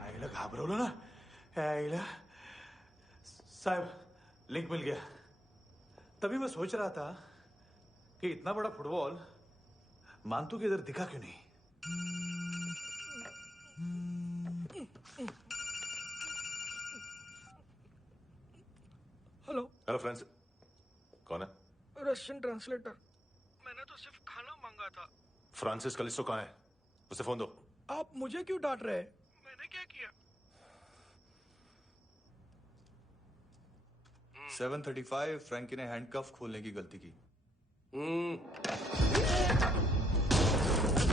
आईला घाबरवलं ना। आईला साहब, लिंक मिल गया। तभी मैं सोच रहा था कि इतना बड़ा फुटबॉल मानतू के इधर दिखा क्यों नहीं। हेलो। हेलो फ्रेंड्स, कौन है? Russian translator. मैंने तो सिर्फ खाना मांगा था। फ्रांसिस कलिस्टो कहाँ है? उसे फोन दो। आप मुझे क्यों डांट रहे हैं? मैंने क्या किया? 735 फ्रैंकी ने हैंडकफ खोलने की गलती की।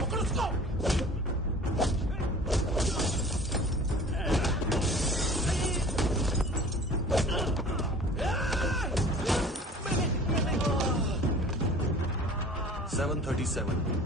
पकड़ो उसको। 737 737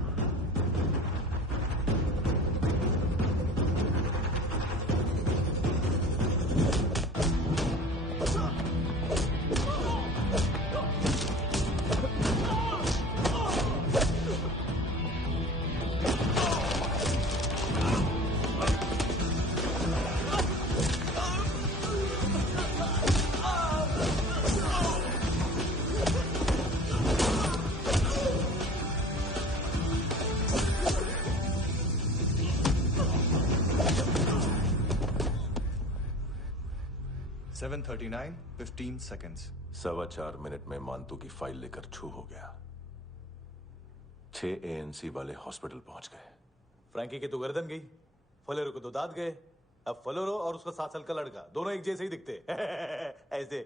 39 15 seconds. 4.25 मिनट में मानतू की फाइल लेकर छू हो गया। 6 ANC वाले हॉस्पिटल पहुंच गए। फ्रैंकी की तो गर्दन गई, फलेरो को तो दांत गए। अब फलेरो और उसका 7 साल का लड़का दोनों एक जैसे ही दिखते ऐसे।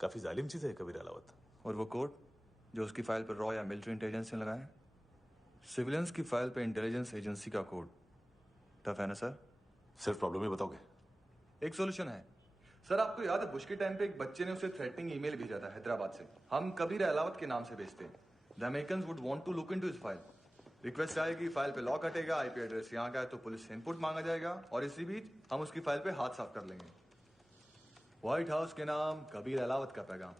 काफी जालिम चीज है कबीर अलावत। और वो कोड जो उसकी फाइल पर रॉ या मिलिट्री इंटेलिजेंस ने लगाया, सिविलियंस की फाइल पे इंटेलिजेंस एजेंसी का कोड। टफ है ना सर? सिर्फ प्रॉब्लम ही बताओगे? एक सॉल्यूशन है सर। आपको याद है बुश के टाइम पे एक बच्चे ने उसे थ्रेटनिंग ईमेल भेजा था हैदराबाद से। हम कबीर अलावत के नाम से भेजते हैं। The Americans would want to look into his file. Request आएगी, फाइल पे लॉक हटेगा, आईपी एड्रेस यहाँ का है तो पुलिस से इनपुट मांगा जाएगा और इसी बीच हम उसकी फाइल पे हाथ साफ कर लेंगे। व्हाइट हाउस के नाम कबीर अलावत का पैगाम।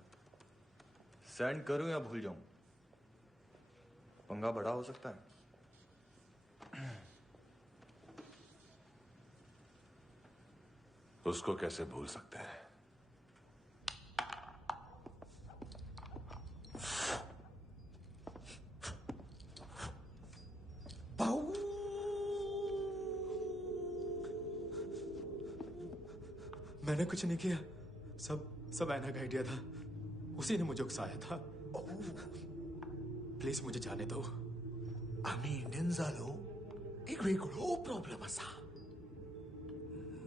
सेंड करूं या भूल जाऊं? पंगा बड़ा हो सकता है। उसको कैसे भूल सकते हैं? मैंने कुछ नहीं किया, सब ऐना का आइडिया था। उसी ने मुझे उकसाया था। प्लीज मुझे जाने दो। आम्ही इंडियन झालो एक वेगळो प्रॉब्लेम असा।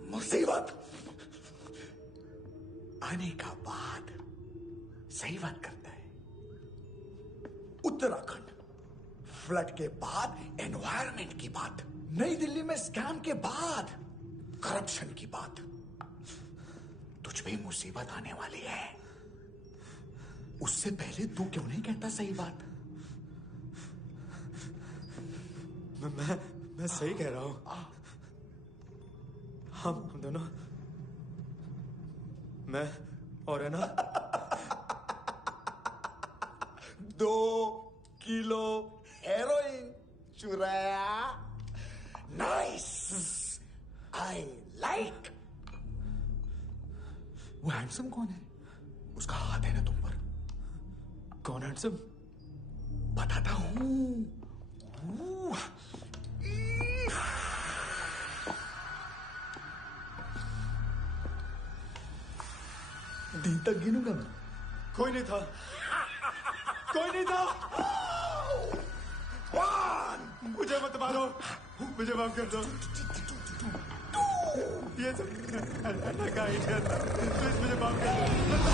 मुसीबत आने का बाद सही बात करता है। उत्तराखंड फ्लड के बाद एनवायरनमेंट की बात, नई दिल्ली में स्कैम के बाद करप्शन की बात। तुझ पे मुसीबत आने वाली है, उससे पहले तू क्यों नहीं कहता सही बात? मैं सही कह रहा हूं। हम दोनों, मैं और है ना 2 किलो हेरोइन चुराया। Nice, I like. वो हैंडसम कौन है? उसका हाथ है ना तुम पर? कौन हैंडसम? बताता हूं। दिन तक गिनूंगा मैं। कोई नहीं था, कोई नहीं था। मुझे मत मारो, मुझे माफ कर दो। ये सब ऐना का आइडिया था। प्लीज मुझे माफ कर दो।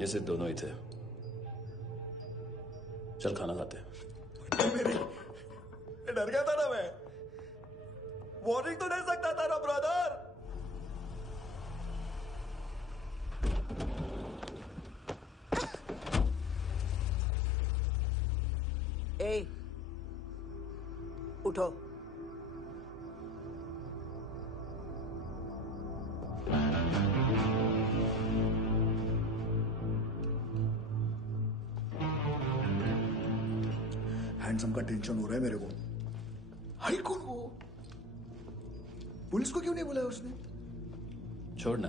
ये सिर्फ दोनों ही थे। चल खाना खाते हैं। डर गया था ना मैं। वार्निंग तो दे सकता था ना ब्रदर। ए, उठो। हैंडसम का टेंशन हो रहा है मेरे को। हाई कौन वो? पुलिस को क्यों नहीं बुलाया उसने? छोड़ना,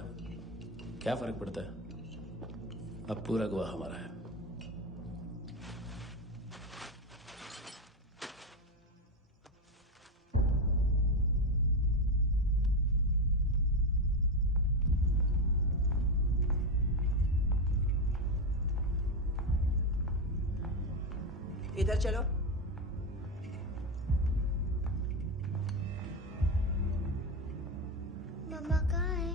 क्या फर्क पड़ता है? अब पूरा गवाह हमारा है। इधर चलो। मम्मा कहाँ है?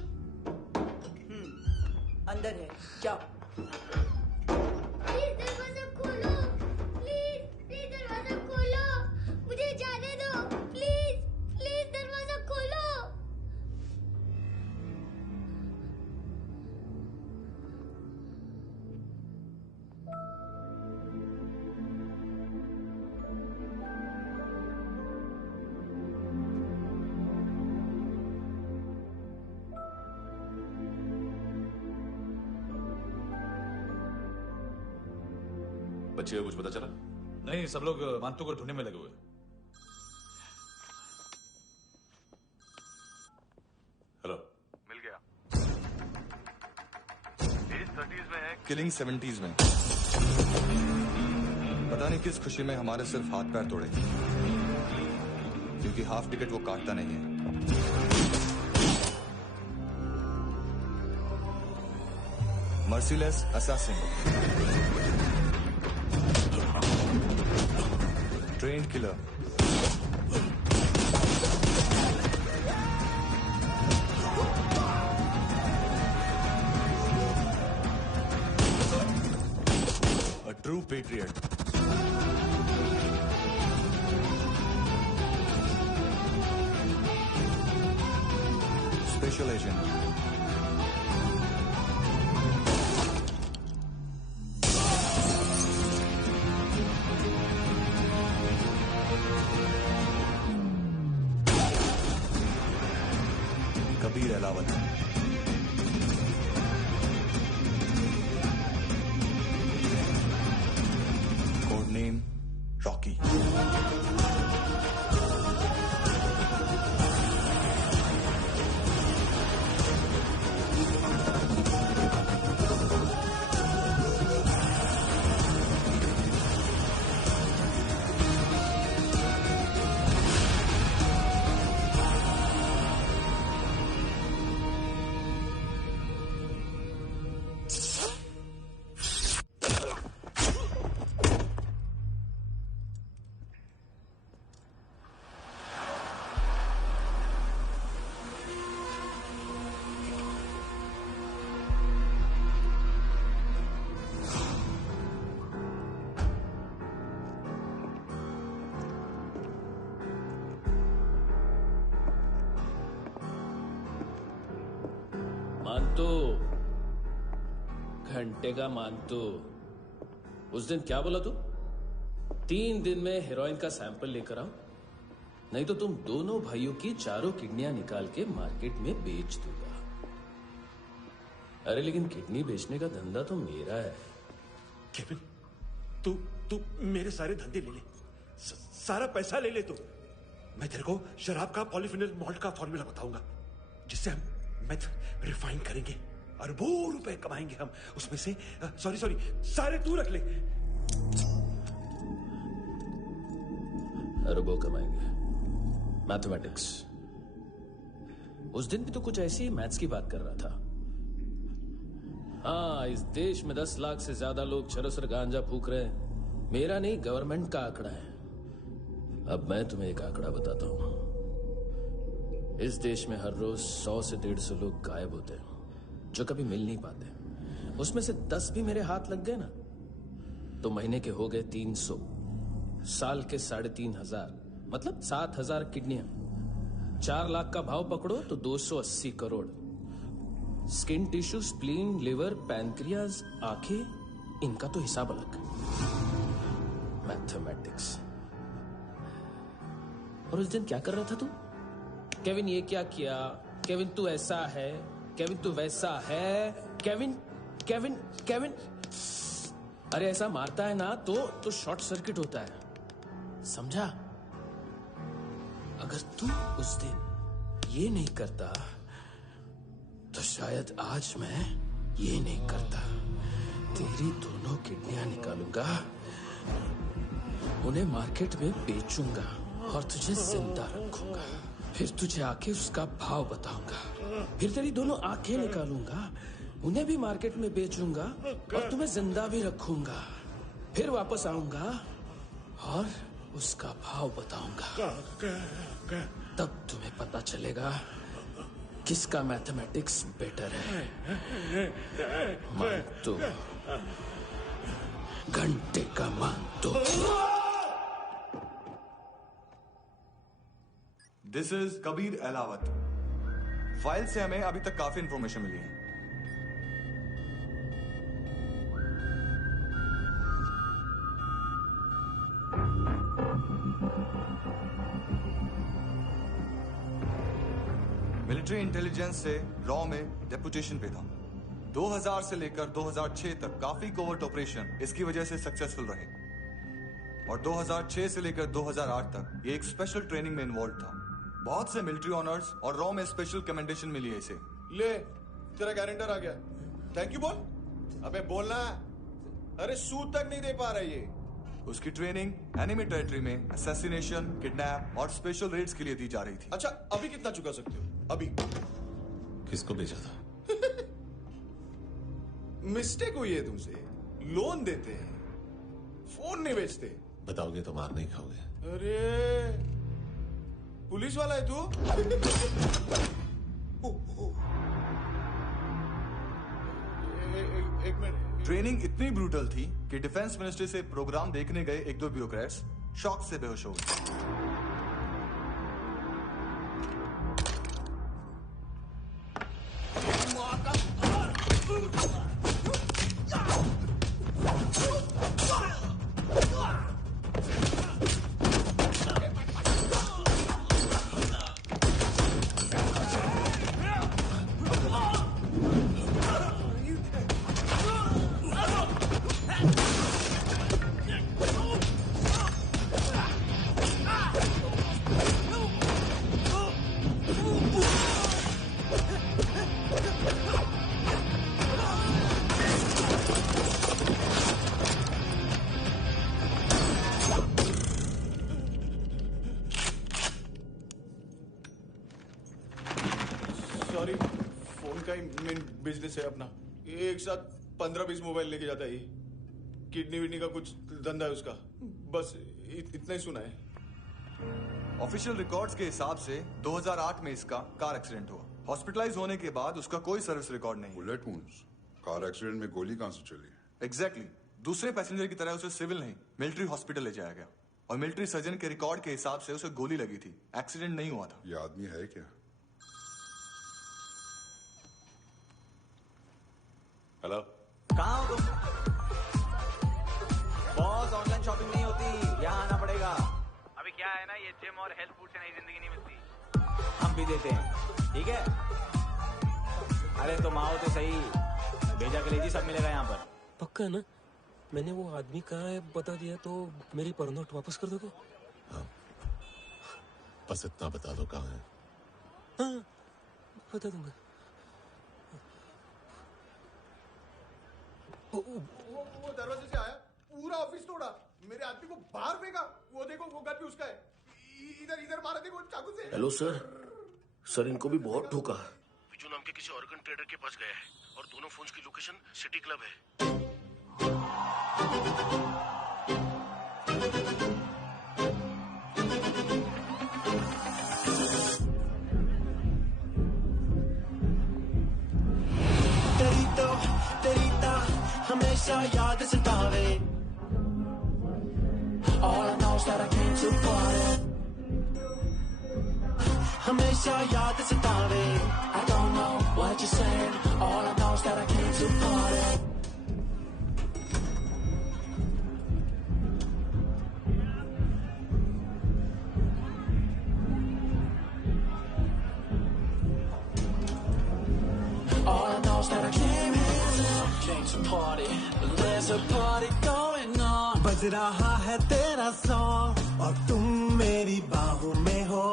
अंदर है, जाओ। प्लीज दरवाजा खोलो, प्लीज दरवाजा खोलो, मुझे जाने दो, प्लीज दरवाजा खोलो। बच्चे को कुछ पता चला? नहीं, सब लोग मानतू को ढूंढने में लगे हुए। हेलो, मिल गया। एज 30s में है, किलिंग 70s में। पता नहीं किस खुशी में हमारे सिर्फ हाथ पैर तोड़े, क्योंकि हाफ टिकट वो काटता नहीं है। Merciless assassin, trained killer, a true patriot. Special agent. Kabir Alawat. Code name Rocky. मानतो, घंटे का मानतो। उस दिन क्या बोला तू? 3 दिन में हेरोइन का सैंपल लेकर आओ, नहीं तो तुम दोनों भाइयों की चारों किडनियां निकाल के मार्केट में बेच दूंगा। अरे लेकिन किडनी बेचने का धंधा तो मेरा है। केविन, तू मेरे सारे धंधे ले ले, सारा पैसा ले ले तू। मैं तेरे को शराब का पॉलीफिनल मॉल्ट का फॉर्मूला बताऊंगा, जिससे हम मेथ रिफाइन करेंगे, अरबों रुपए कमाएंगे हम उसमें से। सॉरी सारे तू रख ले। अरबों कमाएंगे, मैथमेटिक्स। उस दिन भी तो कुछ ऐसी मैथ्स की बात कर रहा था। हाँ, इस देश में 10 लाख से ज्यादा लोग चरस और गांजा फूक रहे हैं। मेरा नहीं, गवर्नमेंट का आंकड़ा है। अब मैं तुम्हें एक आंकड़ा बताता हूं। इस देश में हर रोज 100 से 150 लोग गायब होते हैं, जो कभी मिल नहीं पाते। उसमें से 10 भी मेरे हाथ लग गए ना, तो महीने के हो गए 300, साल के 3,500, मतलब 7,000 किडनियां। 4 लाख का भाव पकड़ो तो 280 crore. Skin tissue, spleen, liver, pancreas, आंखें, इनका तो हिसाब अलग। मैथमेटिक्स। और उस दिन क्या कर रहा था तू? केविन ये क्या किया, केविन तू ऐसा है, केविन तू वैसा है, केविन केविन केविन। अरे ऐसा मारता है ना तो शॉर्ट सर्किट होता है, समझा? अगर तू उस दिन ये नहीं करता तो शायद आज मैं ये नहीं करता। तेरी दोनों किडनियां निकालूंगा, उन्हें मार्केट में बेचूंगा और तुझे जिंदा रखूंगा। फिर तुझे आके उसका भाव बताऊंगा। फिर तेरी दोनों आंखें निकालूंगा, उन्हें भी मार्केट में बेचूंगा और तुम्हें जिंदा भी रखूंगा। फिर वापस आऊंगा और उसका भाव बताऊंगा। तब तुम्हें पता चलेगा किसका मैथमेटिक्स बेटर है। मानतो, घंटे का मानतो। This is Kabir Ahlawat. File से हमें अभी तक काफी इंफॉर्मेशन मिली है। मिलिट्री इंटेलिजेंस से रॉ में डेपुटेशन पे था। 2000 से लेकर 2006 तक काफी कोवर्ट ऑपरेशन इसकी वजह से सक्सेसफुल रहे, और 2006 से लेकर 2008 तक ये एक स्पेशल ट्रेनिंग में इन्वॉल्व था। बहुत से मिलिट्री ऑनर्स और रॉ में स्पेशल कमेंडेशन मिली है इसे। ले, तेरा गारंटर आ गया। थैंक यू बोल। अबे बोलना। अरे सूद तक नहीं दे पा रहा ये। उसकी ट्रेनिंग एनिमी टेरिटरी में असैसिनेशन, किडनैप और स्पेशल रेड्स के लिए दी जा रही थी। अच्छा, अभी कितना चुका सकते हो? अभी किसको भेजा था? मिस्टेक हुई है तुमसे। लोन देते हैं, फोन नहीं बेचते। बताओगे तो मार नहीं खाओगे। अरे पुलिस वाला है तू? एक मिनट। ट्रेनिंग इतनी ब्रूटल थी कि डिफेंस मिनिस्ट्री से प्रोग्राम देखने गए एक दो ब्यूरोक्रेट्स शॉक से बेहोश हो गए। बिजनेस है अपना, एक साथ 15-20 मोबाइल लेके जाता है। किडनी विडनी का कुछ धंधा है उसका, बस इतना ही सुना है। ऑफिशियल रिकॉर्ड्स के हिसाब से 2008 में इसका कार एक्सीडेंट हुआ। हॉस्पिटलाइज होने के बाद उसका कोई सर्विस रिकॉर्ड नहीं। बुलेट वुंड्स, कार एक्सीडेंट में गोली कहां से चली? एग्जैक्टली। दूसरे पैसेंजर की तरह उसे सिविल नहीं मिलिट्री हॉस्पिटल ले जाया गया और मिलिट्री सर्जन के रिकॉर्ड के हिसाब से उसे गोली लगी थी, एक्सीडेंट नहीं हुआ था। ये आदमी है क्या? हेलो, कहाँ हो तुम? बॉस, ऑनलाइन शॉपिंग नहीं होती, यहाँ आना पड़ेगा। अभी क्या है ना, ये जिम और हेल्थ फूड से नई जिंदगी नहीं मिलती। हम भी देते हैं, ठीक है? अरे तुम आओ तो सही, भेजा के लीजिए, सब मिलेगा यहाँ पर। पक्का ना? मैंने वो आदमी कहाँ है बता दिया तो मेरी परनोट वापस कर दोगे? हाँ, बस इतना बता दो कहाँ है। हाँ, बता दूंगा। वो दरवाजे से आया, पूरा ऑफिस तोड़ा, मेरे आदमी को बाहर फेंका। वो देखो, वो गन भी उसका है। इधर मारा देखो चाकू से। हेलो सर इनको भी बहुत ठोका। विजू नाम के किसी ऑर्गन ट्रेडर के पास गया है और दोनों फोन्स की लोकेशन सिटी क्लब है। तेरी तो हमेशा याद सतावे। All I know is that I came to party. हमेशा याद सतावे। I don't know what you're saying. All I know is that I came to party. All I know is that I came to party. There's a party going on. बज रहा है तेरा सॉन्ग और तुम मेरी बाहों में हो।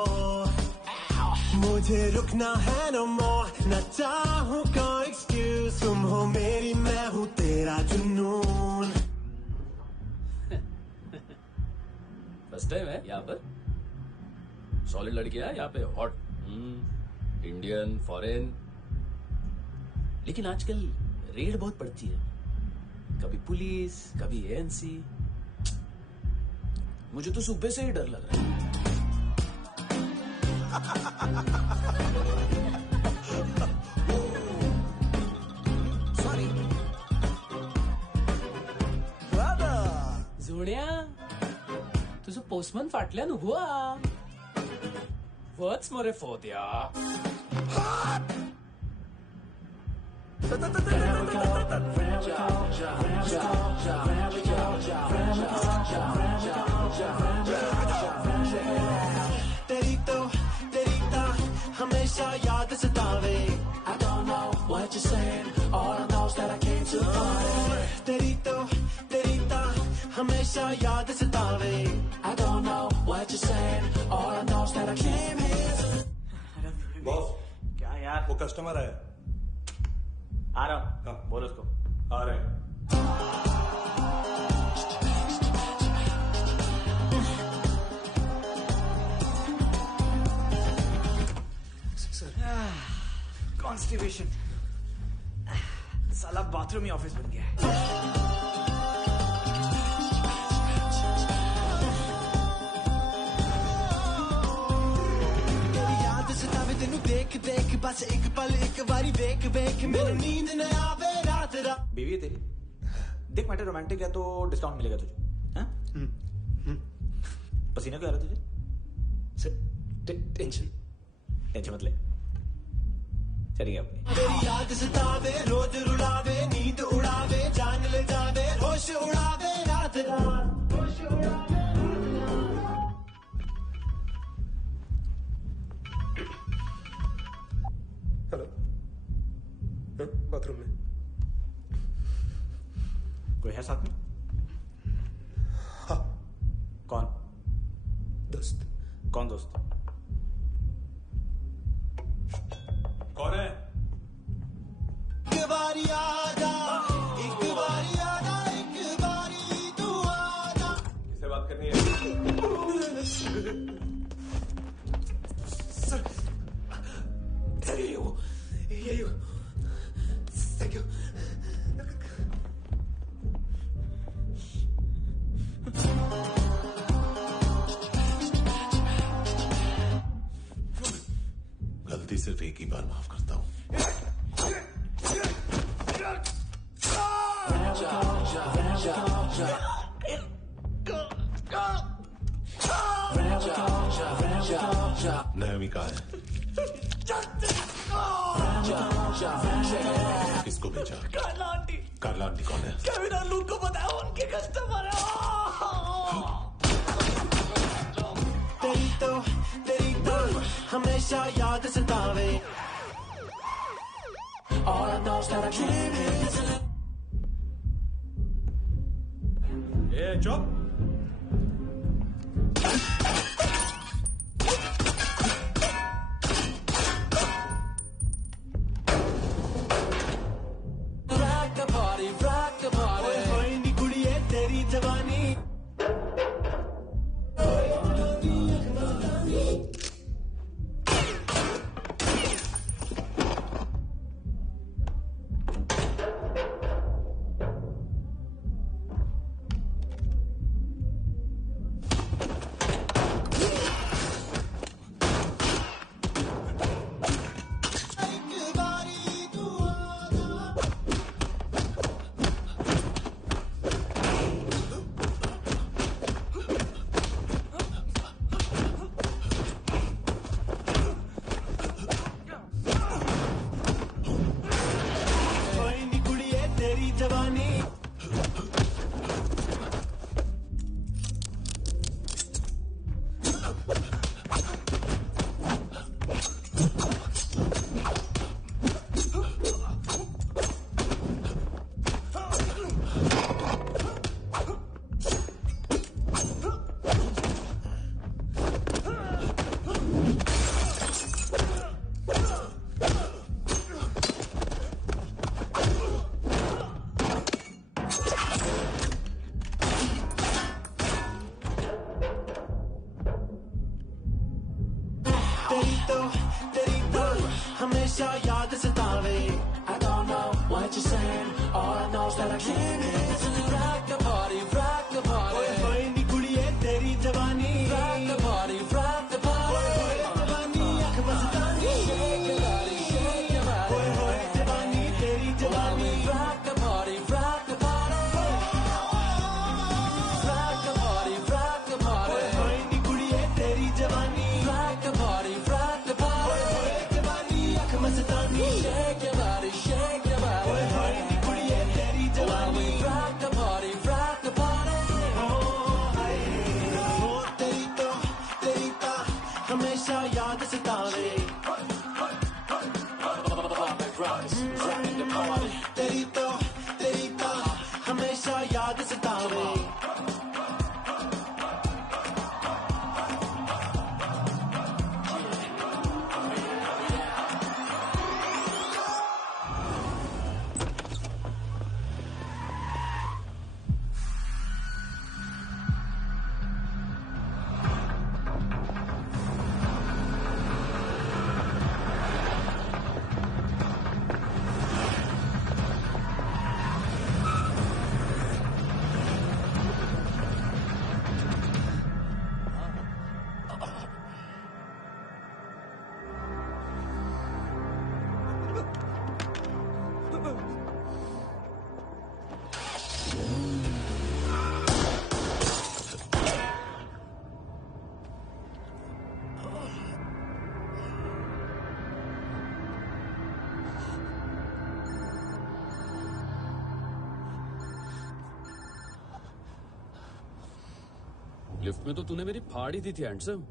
मुझे रुकना है no more, न चाहूँ कोई excuse। तुम हो मेरी, मैं हूँ तेरा जुनून। फर्स्ट टाइम है यहाँ पर? सॉलिड लड़कियां यहाँ पे, हॉट इंडियन, फॉरेन। लेकिन आजकल रेड बहुत पड़ती है, कभी पुलिस, कभी एएनसी। मुझे तो सुबह से ही डर लग रहा है। Sorry. जोड्या, तुझं पोस्टमन फाटल्यान हुआ. वच मरे फोद्या. तेरी तो हमेशा याद सतावे. I don't know what you're saying. All I know is that I came to party. तेरी तो हमेशा याद सतावे. I don't know what you're saying. All I know is that I came here. Boss, क्या यार? वो कस्टमर है. आ रहा हूँ. बोलो उसको. आ रहे हैं. कॉन्स्टिपेशन। साला बाथरूम ही ऑफिस बन गया है। तेरी याद सतावे तेनू देख देख, बस एक पल एक बारी वेख वेख, मेनू नींद न आवे रात रात। बीवी है तेरी, देख मैटर रोमांटिक है तो डिस्काउंट मिलेगा तुझे। हाँ? पसीना क्यों आ रहा है तुझे? टेंशन मत ले, चलिए अपनी। तेरी याद सतावे रोज रुलावे, नींद उड़ावे, जान ले जावे, होश उड़ावे रात रात, होश उड़ावे। हेलो, बाथरूम में कोई है साथ में? हाँ। कौन? दोस्त। कौन दोस्त? कौन है? एक बारी आजा, एक बारी आजा, एक बारी तू आजा। किससे बात करनी है? सर, यही हो। Thank you. गलती सिर्फ एक ही बार माफ करता हूं। नायोमी कहाँ है? किसको भेजा? कार्ला आंटी कौन है? केविन और लूक को बताया, उनके कस्टमर है। तेरी तो हमेशा याद सतावे। All I know is that I can't miss it. चुप। rock the party. होई नी कुड़िए तेरी जवानी। तेरी तो हमेशा याद सतावे। I don't know what you're saying, all I know is that I can't miss it. Rock the party, rock the party. होई नी कुड़िए तेरी जवानी। Rock the party, rock the party. होए जवानी आँख मस्तानी। Shake your body, shake your body. होए जवानी तेरी जवानी। Rock the party, rock the party. Rock the party, rock the party. होई नी कुड़िए तेरी जवानी। Rock the party, rock the party. होए जवानी आँख मस्तानी। Shake your body, shake your body. होए नी कुड़िए तेरी जवानी। Rock the party. लिफ्ट में तो तूने मेरी फाड़ ही दी थी हैंडसम।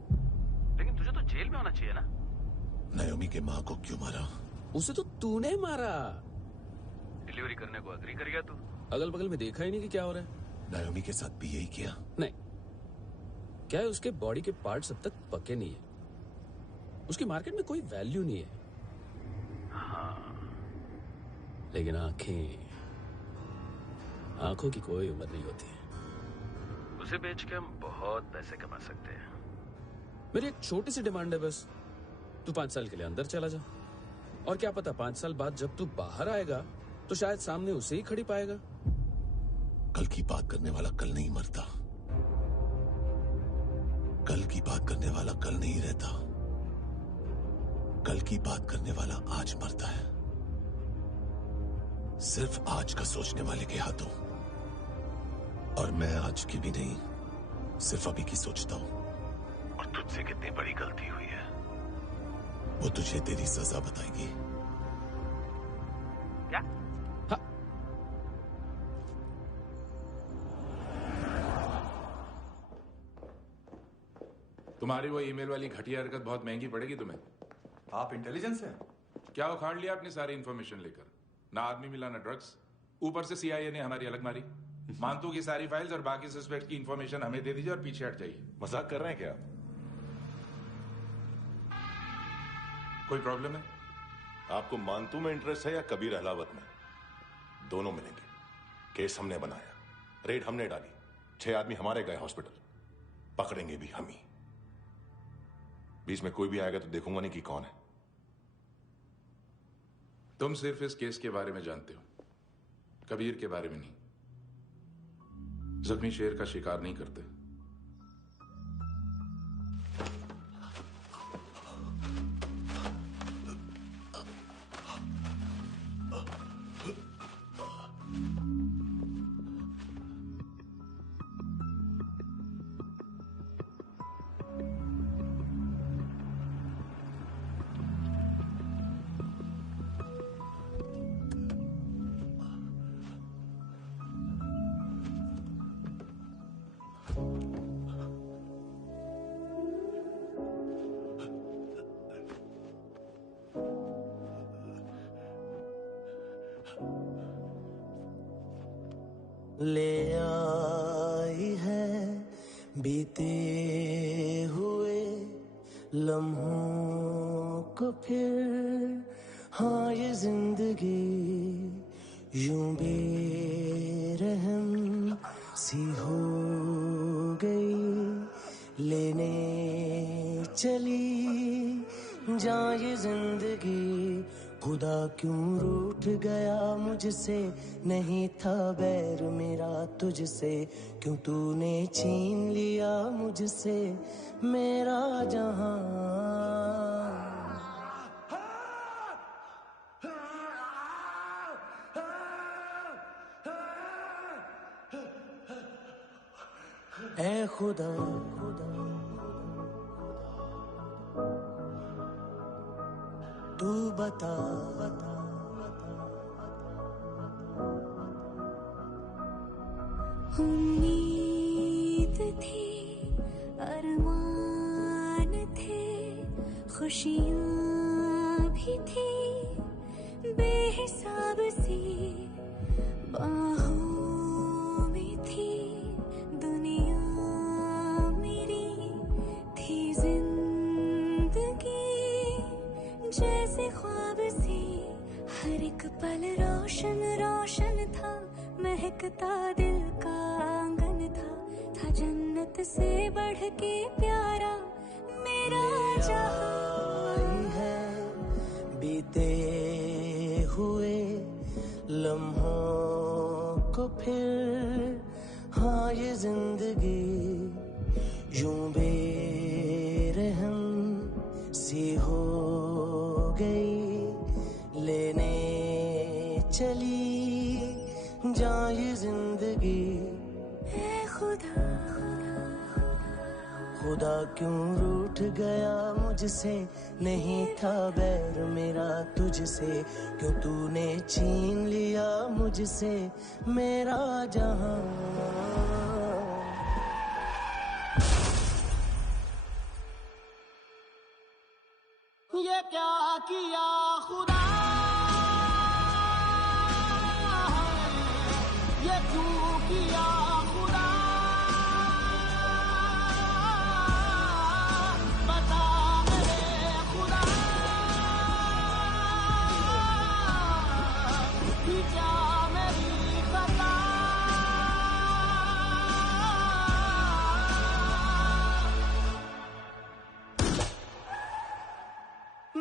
लेकिन तुझे तो जेल में होना चाहिए ना। नायोमी के माँ को क्यों मारा? उसे तो तूने मारा। डिलीवरी करने को अग्री कर गया तू। अगल बगल में देखा ही नहीं कि क्या हो रहा है। नायोमी के साथ भी यही किया? नहीं, क्या है उसके बॉडी के पार्ट्स अब तक पके नहीं है। उसकी मार्केट में कोई वैल्यू नहीं है। हाँ। लेकिन आंखों की कोई उम्र नहीं होती। उसे बेच के हम बहुत पैसे कमा सकते हैं। मेरी एक छोटी सी डिमांड है बस, तू 5 साल के लिए अंदर चला जा, और क्या पता 5 साल बाद जब तू बाहर आएगा तो शायद सामने उसे ही खड़ी पाएगा। कल की बात करने वाला कल नहीं मरता, कल की बात करने वाला कल नहीं रहता, कल की बात करने वाला आज मरता है। सिर्फ आज का सोचने वाले के हाथों। और मैं आज की भी नहीं, सिर्फ अभी की सोचता हूं। और तुझसे कितनी बड़ी गलती हुई है वो तुझे तेरी सजा बताएगी। क्या? हाँ। तुम्हारी वो ईमेल वाली घटिया हरकत बहुत महंगी पड़ेगी तुम्हें। आप इंटेलिजेंस हैं? क्या उखाड़ लिया अपनी सारी इंफॉर्मेशन लेकर? ना आदमी मिला ना ड्रग्स, ऊपर से सीआईए ने हमारी अलग मारी। मानतू की सारी फाइल्स और बाकी सस्पेक्ट की इंफॉर्मेशन हमें दे दीजिए और पीछे हट जाइए। मजाक कर रहे हैं क्या? कोई प्रॉब्लम है? आपको मानतू में इंटरेस्ट है या कबीर अहलावत में? दोनों मिलेंगे। केस हमने बनाया, रेड हमने डाली, 6 आदमी हमारे गए हॉस्पिटल, पकड़ेंगे भी हम ही। बीच में कोई भी आएगा तो देखूंगा नहीं कि कौन है। तुम सिर्फ इस केस के बारे में जानते हो, कबीर के बारे में नहीं। जख्मी शेर का शिकार नहीं करते। ले आई है बीते हुए लम्हों को फिर, हाँ ये जिंदगी यूं बेरहम सी हो गई, लेने चली जा ये जिंदगी। खुदा क्यों रूठ गया मुझसे, नहीं था बैर मेरा तुझसे, क्यों तूने छीन लिया मुझसे मेरा जहां। ऐ खुदा तू बता उम्मीद थी, अरमान थे, खुशियाँ भी थी, बेहिसाब सी बाहों में थी दुनिया मेरी, थी जिंदगी जैसे ख्वाब सी, हर एक पल रोशन रोशन था, महकता दिल का आंगन था जन्नत से बढ़ के प्यारा मेरा जहां है। बीते हुए लम्हों को फिर, हाँ ये जिंदगी यूं बेरहम सी हो गई, लेने चली जा ये जिंदगी। ऐ खुदा खुदा क्यों रूठ गया मुझसे, नहीं था बैर मेरा तुझसे, क्यों तूने छीन लिया मुझसे मेरा जहां। क्या किया खुदा, ये क्यों किया खुदा, बता मेरे खुदा, कि क्या मेरी खता,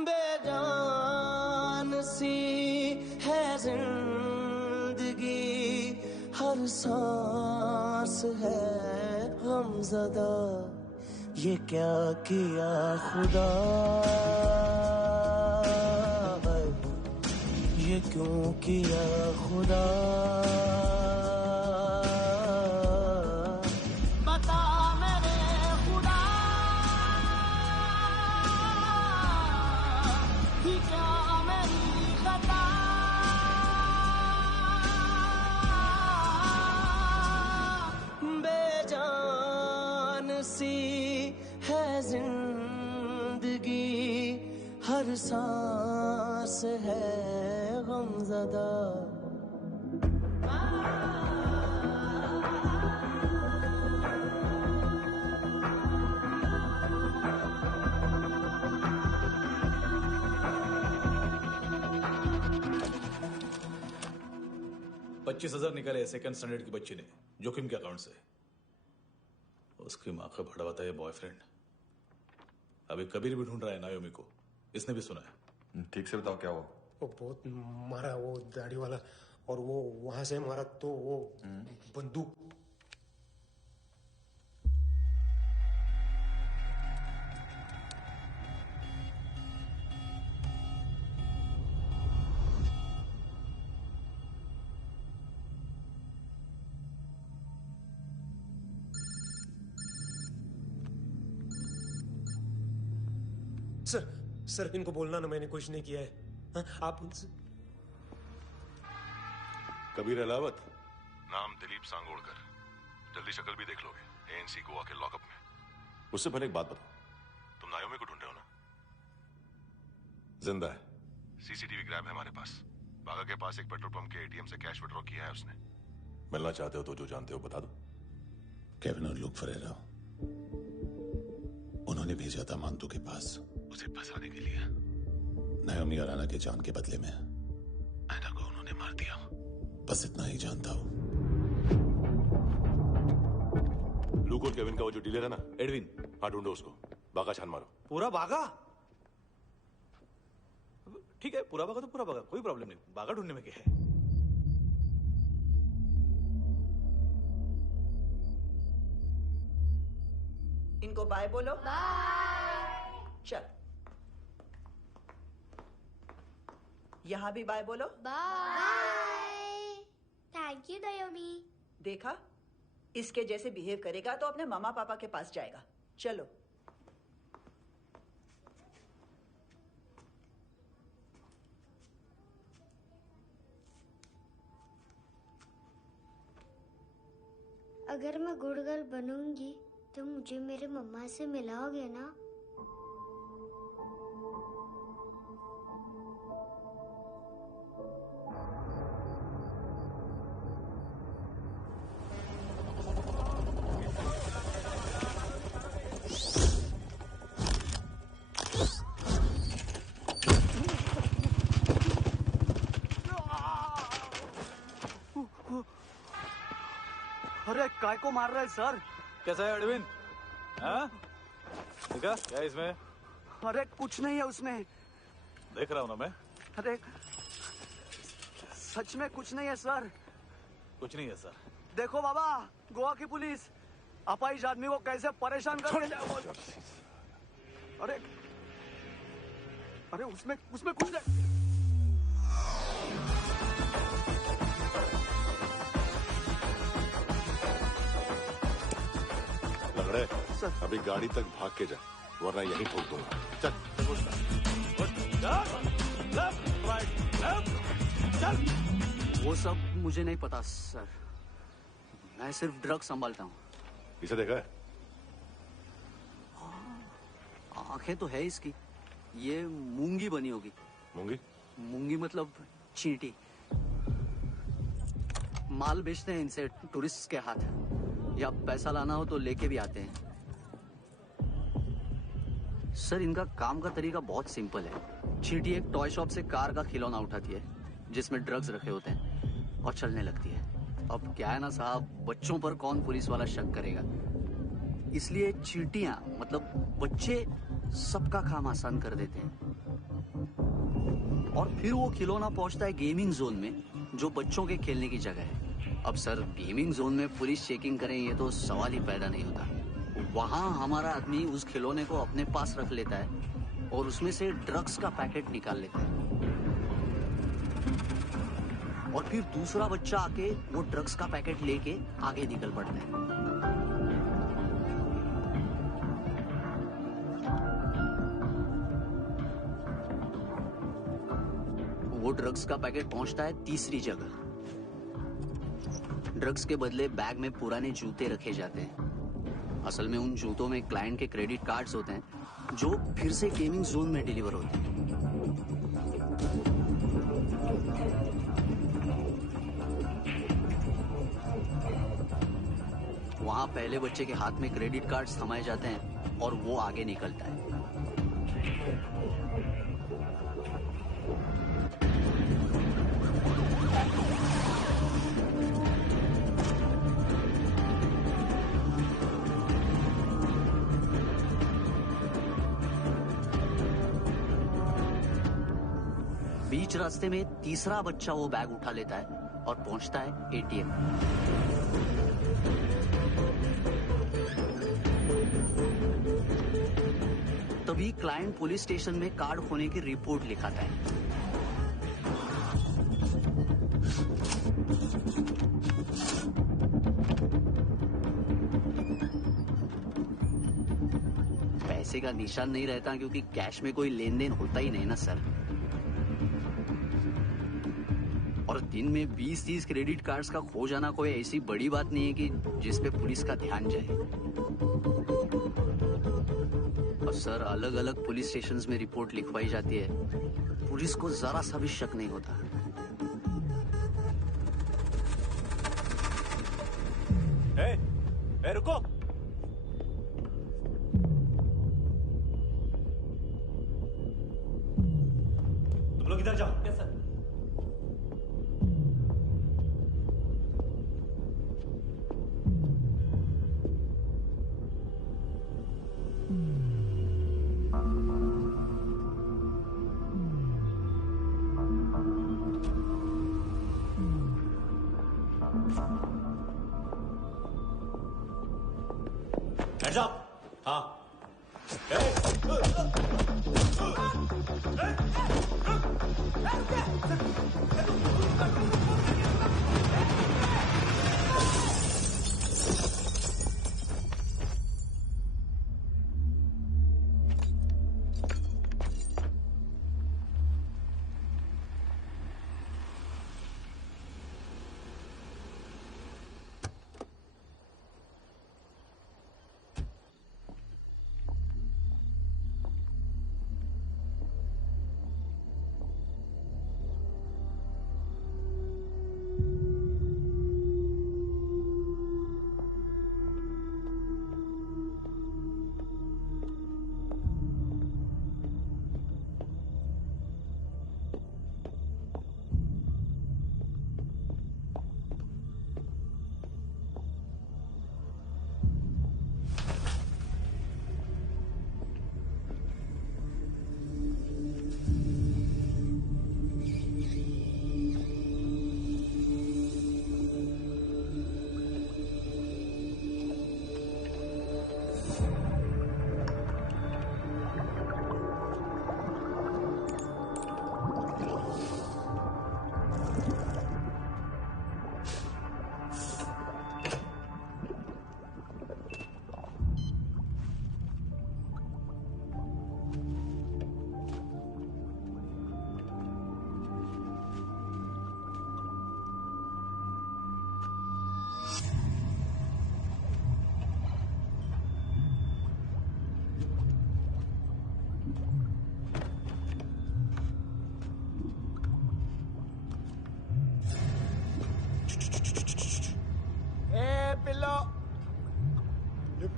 बेजान सी है जिंदगी, हर सांस है गमज़दा, ये क्या किया खुदा, ये क्यों किया खुदा, बता मेरे खुदा, कि क्या मेरी खता, बेजान सी है जिंदगी, हर सांस है गमज़दा। $25,000 निकाले सेकंड स्टैंडर्ड की बच्ची ने जोखिम के अकाउंट से। उसकी माँ का भड़वाता है बॉयफ्रेंड। अभी कबीर भी ढूंढ रहा है नायोमी को, इसने भी सुना है। ठीक से बताओ क्या हुआ। वो बहुत मारा, वो दाढ़ी वाला, और वो वहां से मारा तो वो बंदूक। सर इनको बोलना ना मैंने कुछ नहीं किया है। हाँ, आप उनसे। कबीर अलावत, नाम दिलीप सांगोड़कर। जल्दी शक्ल भी देख लोगे एएनसी गोवा के लॉकअप में। उससे पहले एक बात बताओ, तुम नायोमी को ढूंढ रहे हो ना? जिंदा है, सीसीटीवी ग्रैब है हमारे पास। बागा के पास एक पेट्रोल पंप के एटीएम से कैश विड्रॉ किया है उसने। मिलना चाहते हो तो जो जानते हो बता दो। केविन और लुक फरेरा, उन्होंने भेजा था मांतू के पास उसे फंसाने के लिए। नायोमी और आना के जान के बदले में एना को उन्होंने मार दिया। बस इतना ही जानता हूं। लूक और केविन का वो जो डीलर है ना, एडविन, हाँ ढूंढो उसको। बागा छान मारो। पूरा बागा? ठीक है, पूरा बागा तो पूरा बागा, कोई प्रॉब्लम नहीं। बागा ढूंढने में क्या है? इनको बाय बोलो। बाय। चल, यहाँ भी बाय बोलो। बाय। Thank you नायोमी। देखा, इसके जैसे बिहेव करेगा तो अपने मामा पापा के पास जाएगा। चलो। अगर मैं गुड गर्ल बनूंगी तो मुझे मेरे मम्मा से मिलाओगे ना? अरे काय को मार रहा है सर? कैसा है अरविंद? हाँ? देखा क्या है इसमें? अरे कुछ नहीं है उसमें। देख रहा हूं ना मैं। अरे सच में कुछ नहीं है सर। कुछ नहीं है सर। देखो बाबा, गोवा की पुलिस अपाहिज आदमी को कैसे परेशान कर। अरे अरे उसमें कुछ नहीं। लंगड़े, अभी गाड़ी तक भाग के जा, वरना यहीं ठोक दूंगा। चल। वो सब मुझे नहीं पता सर, मैं सिर्फ ड्रग संभालता हूँ। इसे देखा है? आंखें तो है इसकी। ये मूंगी बनी होगी। मूंगी? मूंगी मतलब चींटी। माल बेचते हैं इनसे टूरिस्ट के हाथ, या पैसा लाना हो तो लेके भी आते हैं। सर इनका काम का तरीका बहुत सिंपल है। चींटी एक टॉय शॉप से कार का खिलौना उठाती है जिसमें ड्रग्स रखे होते हैं और चलने लगती है। अब क्या है ना साहब, बच्चों पर कौन पुलिस वाला शक करेगा, इसलिए चींटियां मतलब बच्चे सबका काम आसान कर देते हैं। और फिर वो खिलौना पहुंचता है गेमिंग जोन में, जो बच्चों के खेलने की जगह है। अब सर गेमिंग जोन में पुलिस चेकिंग करें ये तो सवाल ही पैदा नहीं होता। वहां हमारा आदमी उस खिलौने को अपने पास रख लेता है और उसमें से ड्रग्स का पैकेट निकाल लेता है, और फिर दूसरा बच्चा आके वो ड्रग्स का पैकेट लेके आगे निकल पड़ता है। वो ड्रग्स का पैकेट पहुंचता है तीसरी जगह। ड्रग्स के बदले बैग में पुराने जूते रखे जाते हैं। असल में उन जूतों में क्लाइंट के क्रेडिट कार्ड्स होते हैं जो फिर से गेमिंग जोन में डिलीवर होते हैं। वहां पहले बच्चे के हाथ में क्रेडिट कार्ड्स थमाए जाते हैं और वो आगे निकलता है। बीच रास्ते में तीसरा बच्चा वो बैग उठा लेता है और पहुंचता है एटीएम। तभी क्लाइंट पुलिस स्टेशन में कार्ड खोने की रिपोर्ट लिखाता है। पैसे का निशान नहीं रहता क्योंकि कैश में कोई लेन देन होता ही नहीं ना सर। और दिन में 20-30 क्रेडिट कार्ड्स का खो जाना कोई ऐसी बड़ी बात नहीं है कि जिस पे पुलिस का ध्यान जाए। और सर अलग अलग पुलिस स्टेशंस में रिपोर्ट लिखवाई जाती है, पुलिस को जरा सा भी शक नहीं होता। ए, रुको। तुम लोग इधर जाओ। Yes sir. Heads up! हाँ।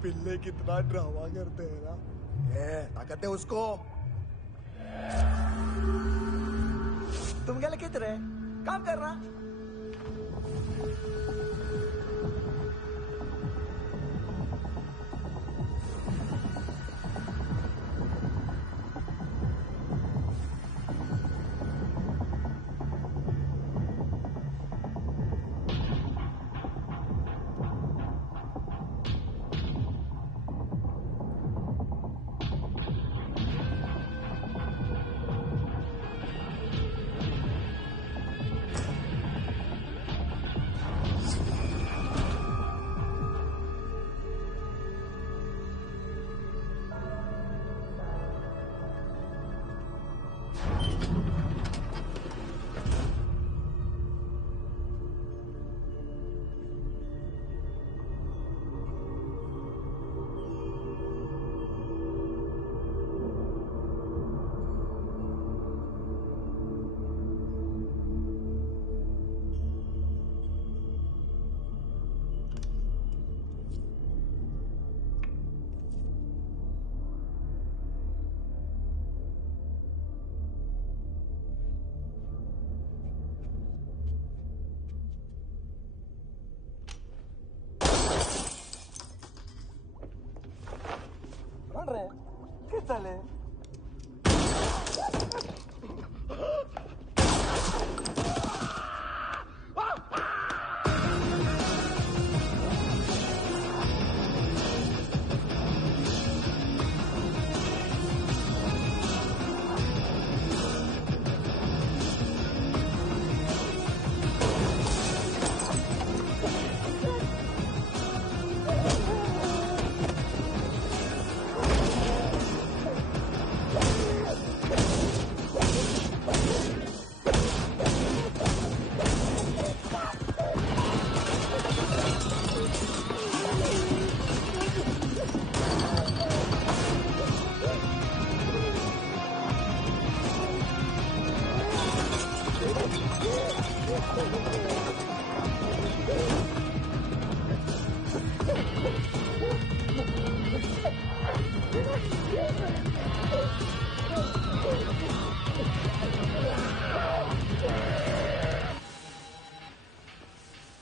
पिल्ले कितना ड्रामा करते हैं ना। ताकत है उसको। तुम क्या लिखित रहे? काम कर रहा।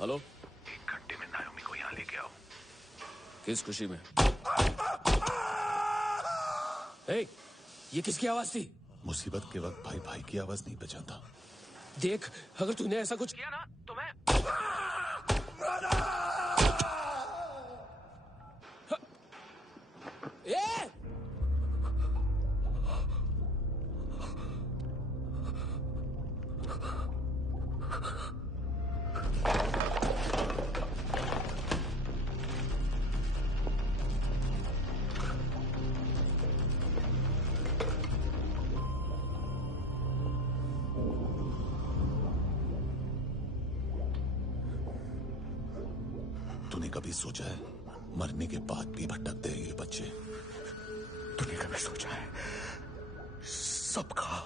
हेलो, 1 घंटे में नायोमी को यहाँ लेके आओ। किस खुशी में? हे, ये किसकी आवाज थी? मुसीबत के वक्त भाई भाई की आवाज नहीं पहचानता। देख, अगर तूने ऐसा कुछ किया ना तो मैं तूने कभी सोचा है मरने के बाद भी भटकते हैं ये बच्चे? तूने कभी सोचा है सबका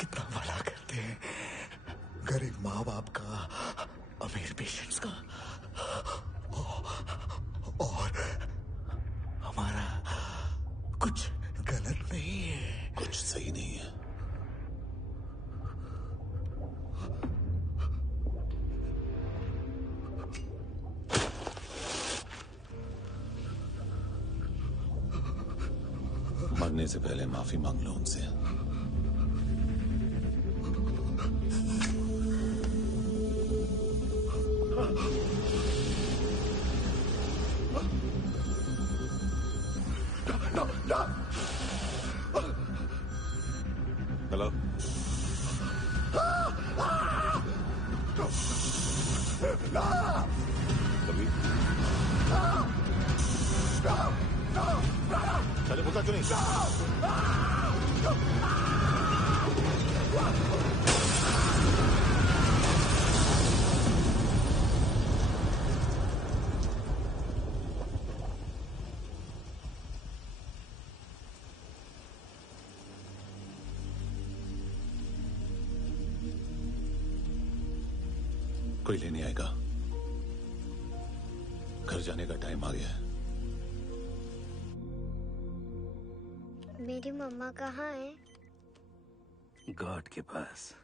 कितना भला करते हैं? गरीब माँ बाप का, अमीर पेशेंट्स का, और हमारा कुछ गलत नहीं है, कुछ सही नहीं है। मरने से पहले माफी मांग लो उनसे। हेलो, कभी चले बोलता क्यों नहीं? कोई लेने आएगा? घर जाने का टाइम आ गया है। मेरी मम्मा कहाँ है? गॉड के पास।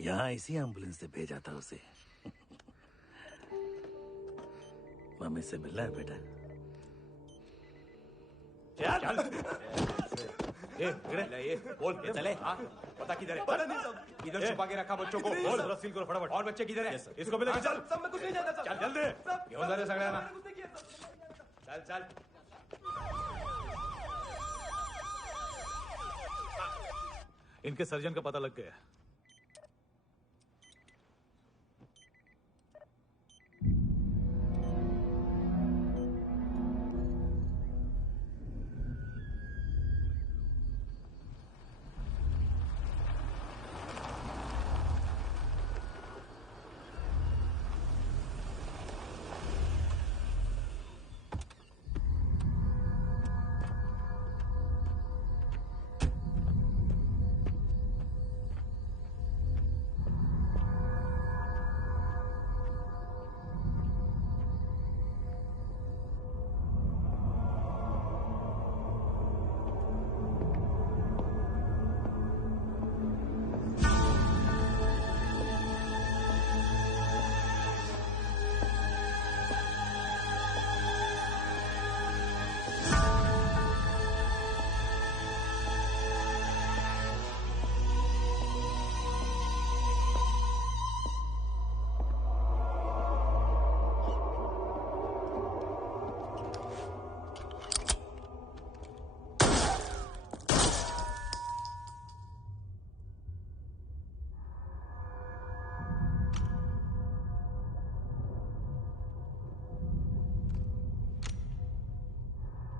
यहाँ इसी एम्बुलेंस से भेजा था उसे। मम्मी से मिलना है बेटा। चल। ये बोल चले। पता किधर है? पता नहीं सब। इधर छुपा के रखा बच्चों को। बोल जरा सील करो फटाफट। और बच्चे किधर है? इसको भी लेके चल। सब में कुछ नहीं जानता। चल जल्दी। घेऊन जा रे सगळ्यांना। चल चल। इनके सर्जन का पता लग गया।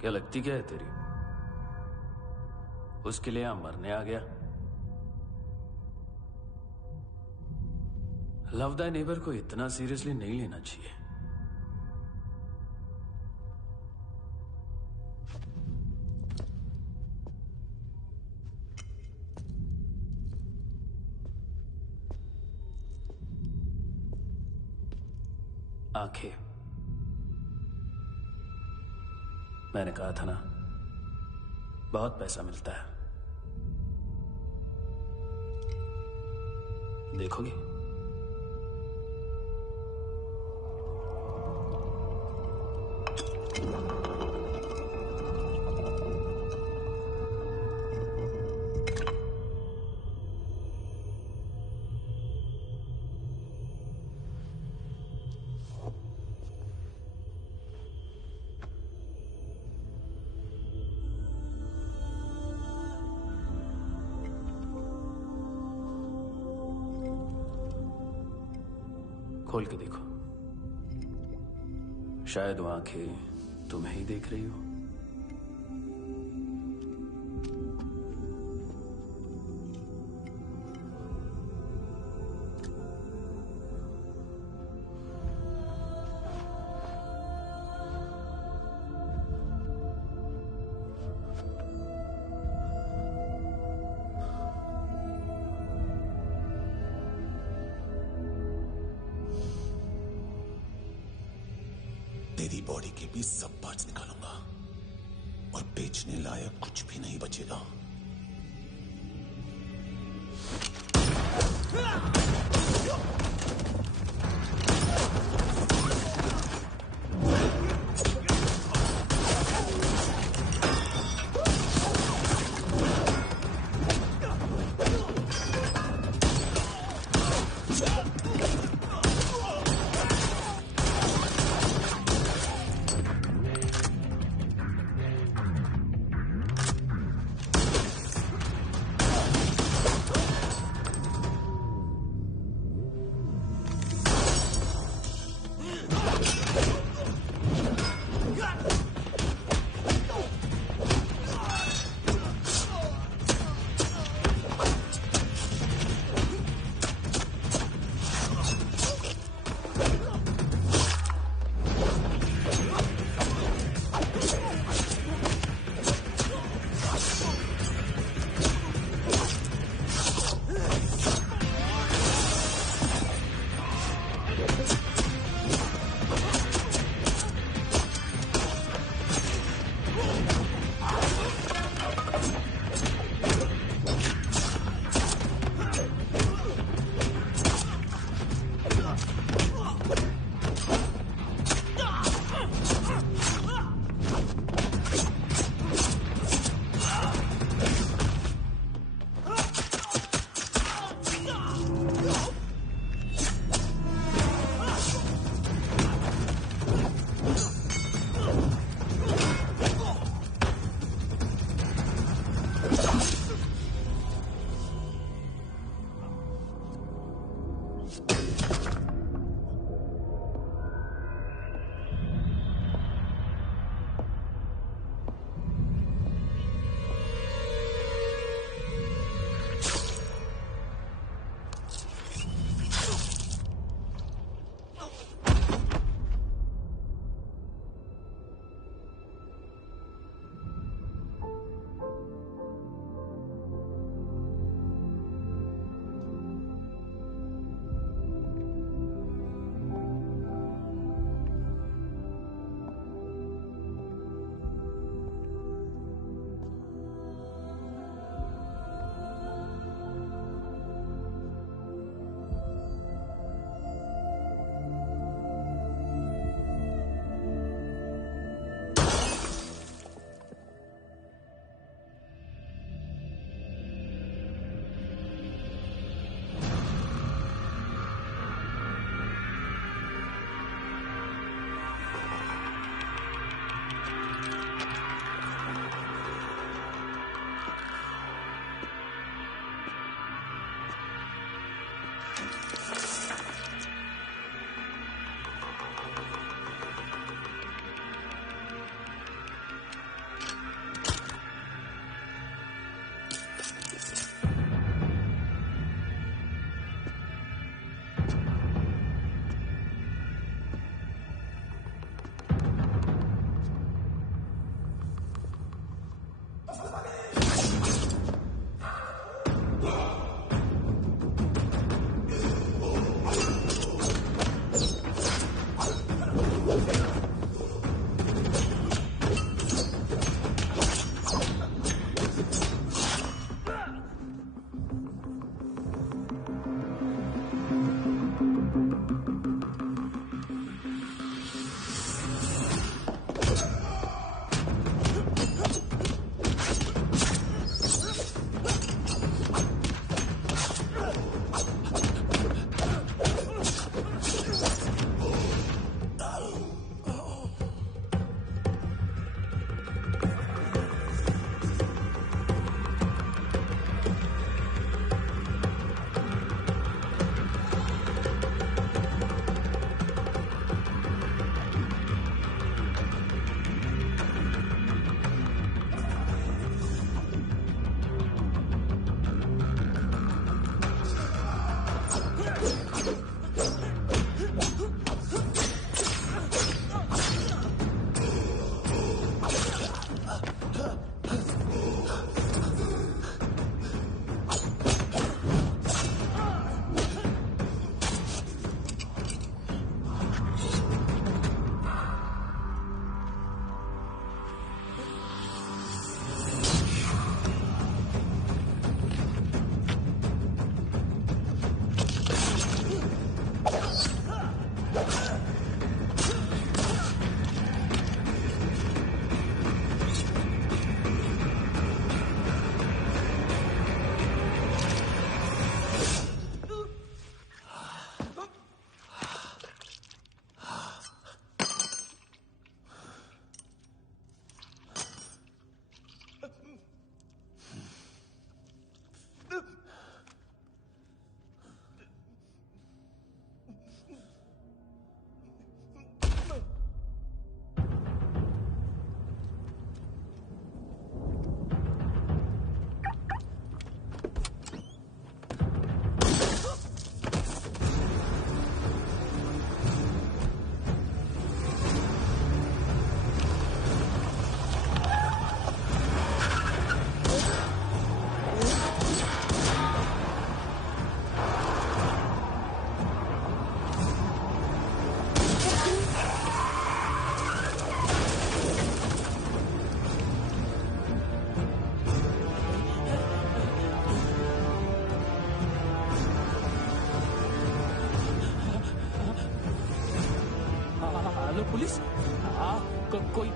क्या लगती क्या है तेरी? उसके लिए यहां मरने आ गया? लव द नेबर को इतना सीरियसली नहीं लेना चाहिए। आंखें, मैंने कहा था ना, बहुत पैसा मिलता है। देखोगे? खोल के देखो, शायद वो आंखें तुम्हें ही देख रही हो। तेरी बॉडी के भी सब पार्ट्स निकालूंगा और बेचने लायक कुछ भी नहीं बचेगा।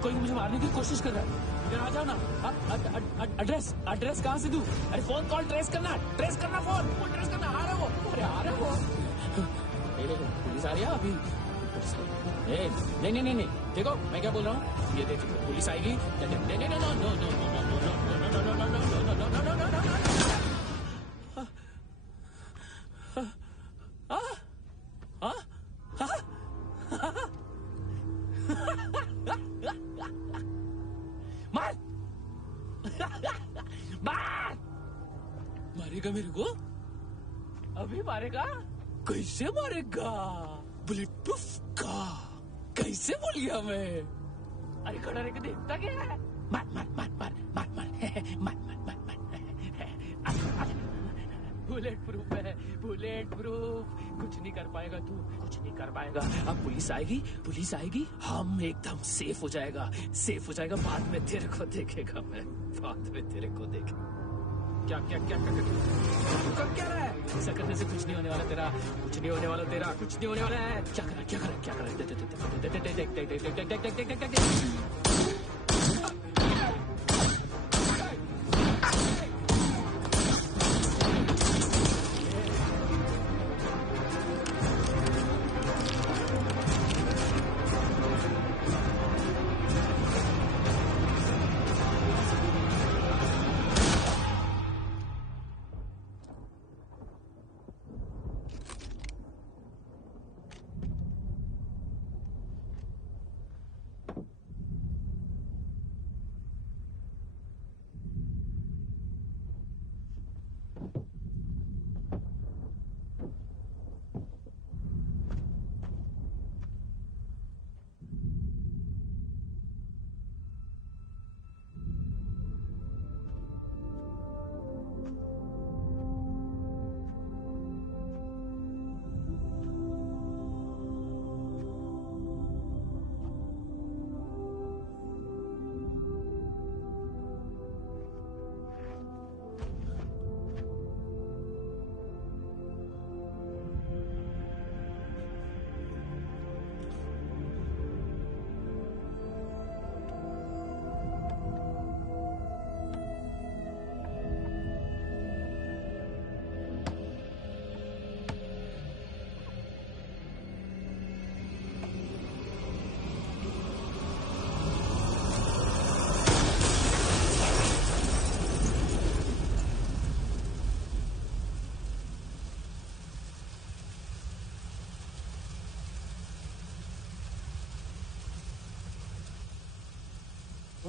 कोई मुझे मारने की कोशिश कर रहा है। इधर आ जाओ ना। एड्रेस कहाँ से दूं? अरे फोन कॉल ट्रेस करना फोन ट्रेस करना। आ रहा वो। पुलिस आ रही है अभी। नहीं देखो मैं क्या बोल रहा हूँ। ये देखो पुलिस आएगी। मारेगा मेरे को? अभी मारेगा? कैसे मारेगा? बुलेट प्रूफ का कैसे बोल गया मैं? अरे खड़ा रह के देखता क्या है? मार बुलेट प्रूफ है, बुलेट प्रूफ। कुछ नहीं कर पाएगा तू, कुछ नहीं कर पाएगा। अब पुलिस आएगी, हम एकदम सेफ हो जाएगा। बाद में तेरे को देखेगा मैं, क्या कर क्या रहा है? ऐसा करने से कुछ नहीं होने वाला तेरा, कुछ नहीं होने वाला है। क्या कर देख।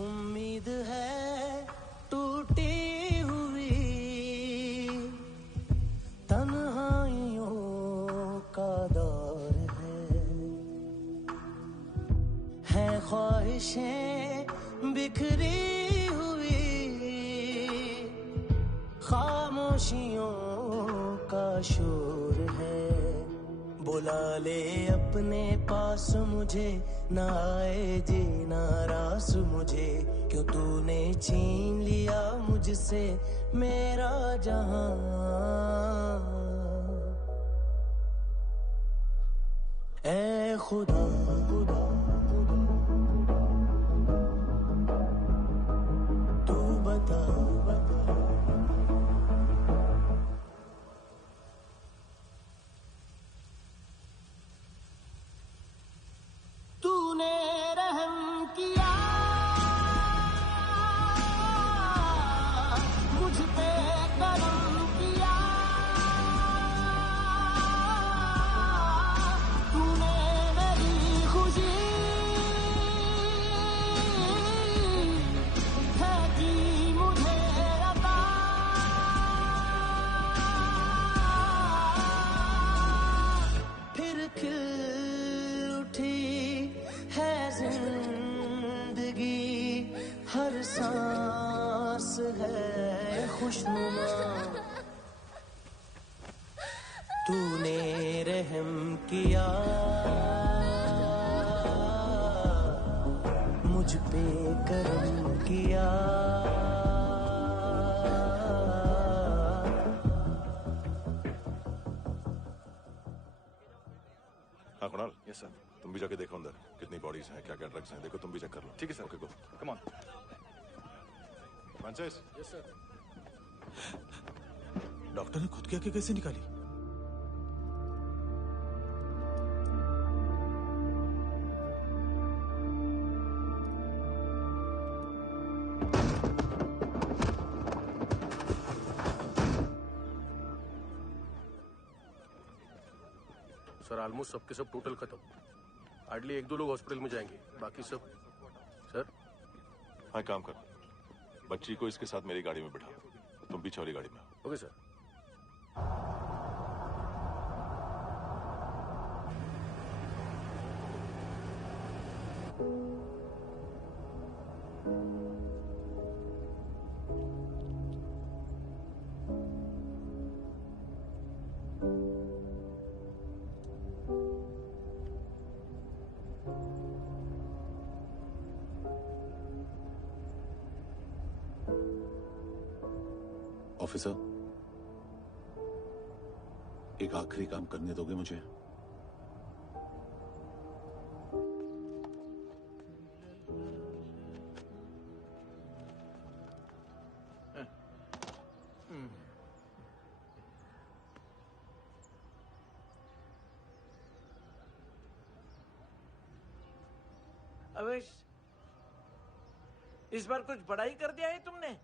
उम्मीद है टूटी हुई तन्हाइयों का दौर है ख्वाहिशें बिखरी हुई खामोशियों का शोर है। बुला ले अपने पास मुझे, ना आए जीना रास मुझे, क्यों तूने छीन लिया मुझसे मेरा जहां। ऐ खुदा तू बता तूने रहम किया मुझ पे, करम किया तूने मेरी खुशी है की मुझे अता। फिर खिल उठी है जिंदगी, हर सांस है खुशनुमा। तूने रहम किया मुझ पे, करम किया। हाँ कुणाल, यस सर। तुम भी जाके देखो अंदर कितनी बॉडीज हैं, क्या क्या ड्रग्स हैं, देखो तुम भी चेक कर लो। ठीक है sir. Okay go. Come on. Francis. Yes sir. Doctor ने खुद की आंखें कैसे निकाली? सर ऑलमोस्ट सबके सब टोटल खत्म। हार्डली 1-2 लोग हॉस्पिटल में जाएंगे, बाकी सब। सर हाँ काम कर, बच्ची को इसके साथ मेरी गाड़ी में बिठा, तुम पीछे वाली गाड़ी में। Okay sir. ऑफिसर, एक आखिरी काम करने दोगे मुझे? अवेश, इस बार कुछ बड़ा ही कर दिया है तुमने।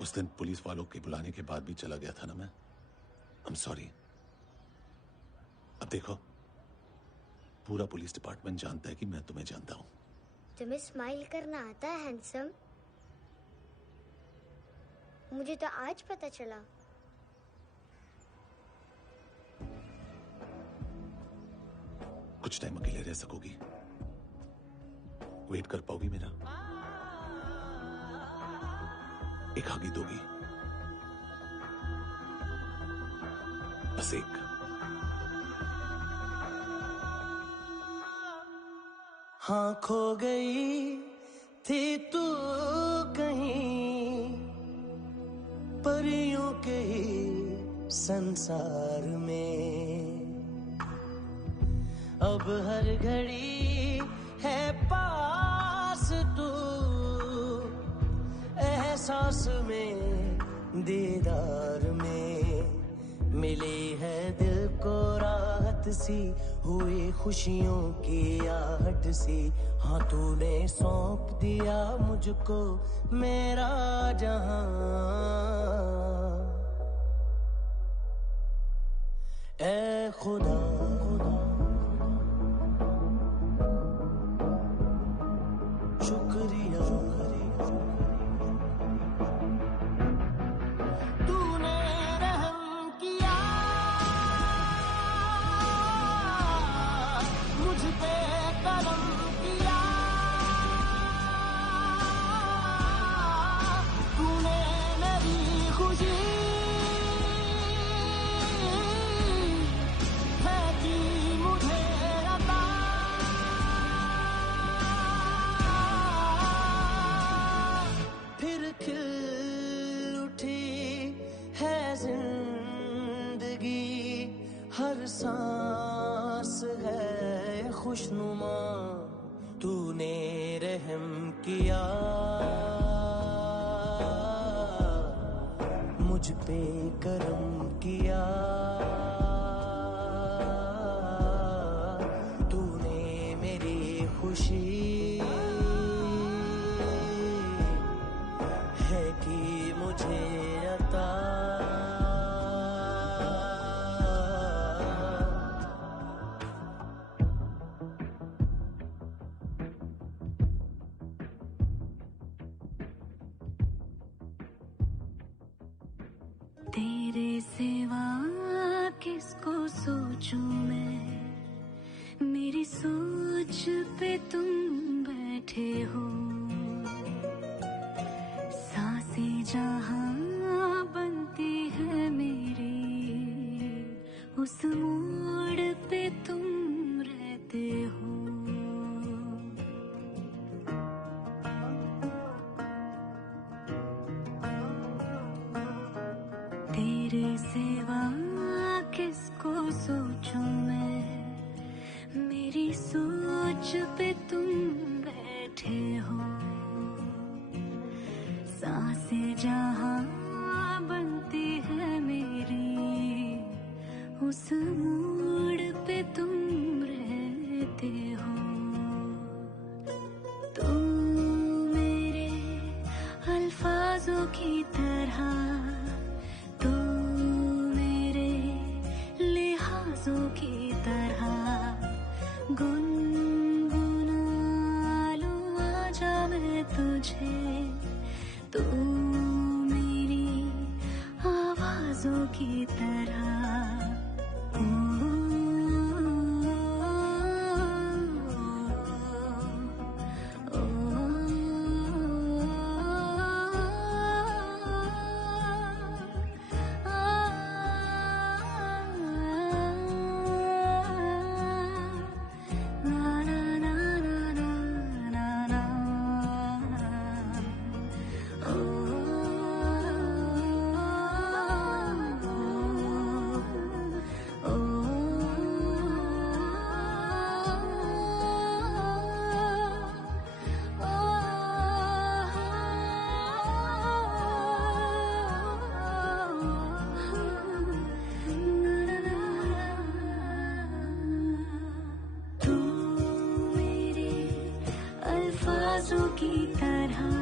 उस दिन पुलिस वालों के बुलाने के बाद भी चला गया था ना मैं। I am sorry. अब देखो, पूरा पुलिस डिपार्टमेंट जानता है कि मैं तुम्हें जानता हूं। तुम्हें स्माइल करना आता है हैंडसम? मुझे तो आज पता चला। कुछ टाइम अकेले रह सकोगी? वेट कर पाओगी मेरा? एक आगे दोगी? बस एक। हाँ खो गई थी तू कहीं परियों के ही संसार में, अब हर घड़ी है पास तू, एहसास में दीदार में, मिली है दिल को राहत सी, हुई खुशियों की आहट सी। हाँ तूने सौंप दिया मुझको मेरा जहां, ऐ खुदा शुक्रिया, तूने रहम किया मुझ पे, करम किया तूने, मेरी खुशी है कि मुझे अता, फिर खिल उठी है जिंदगी, हर सांस है खुशनुमा, तूने रहम किया मुझ पे, करम किया तूने, मेरी खुशी है कि मुझे अता। तेरे सिवा किसको सोचूं मैं, मेरी सोच पे तुम बैठे हो, सांसें जहां बनती है मेरी, उस मोड़ पे तुम रहते हो। तेरे सिवा किसको सोचूं मैं, मेरी सोच पे तुम बैठे हो। सांसें जहां बनती है मेरी, उस मोड़ पे तुम रहते हो। तुम मेरे अल्फाजों की तरह, तो मेरे लिहाजों की तरह गुनगुना लूं आजा मैं तुझे। तू मेरी आवाजों की तरह। की तरह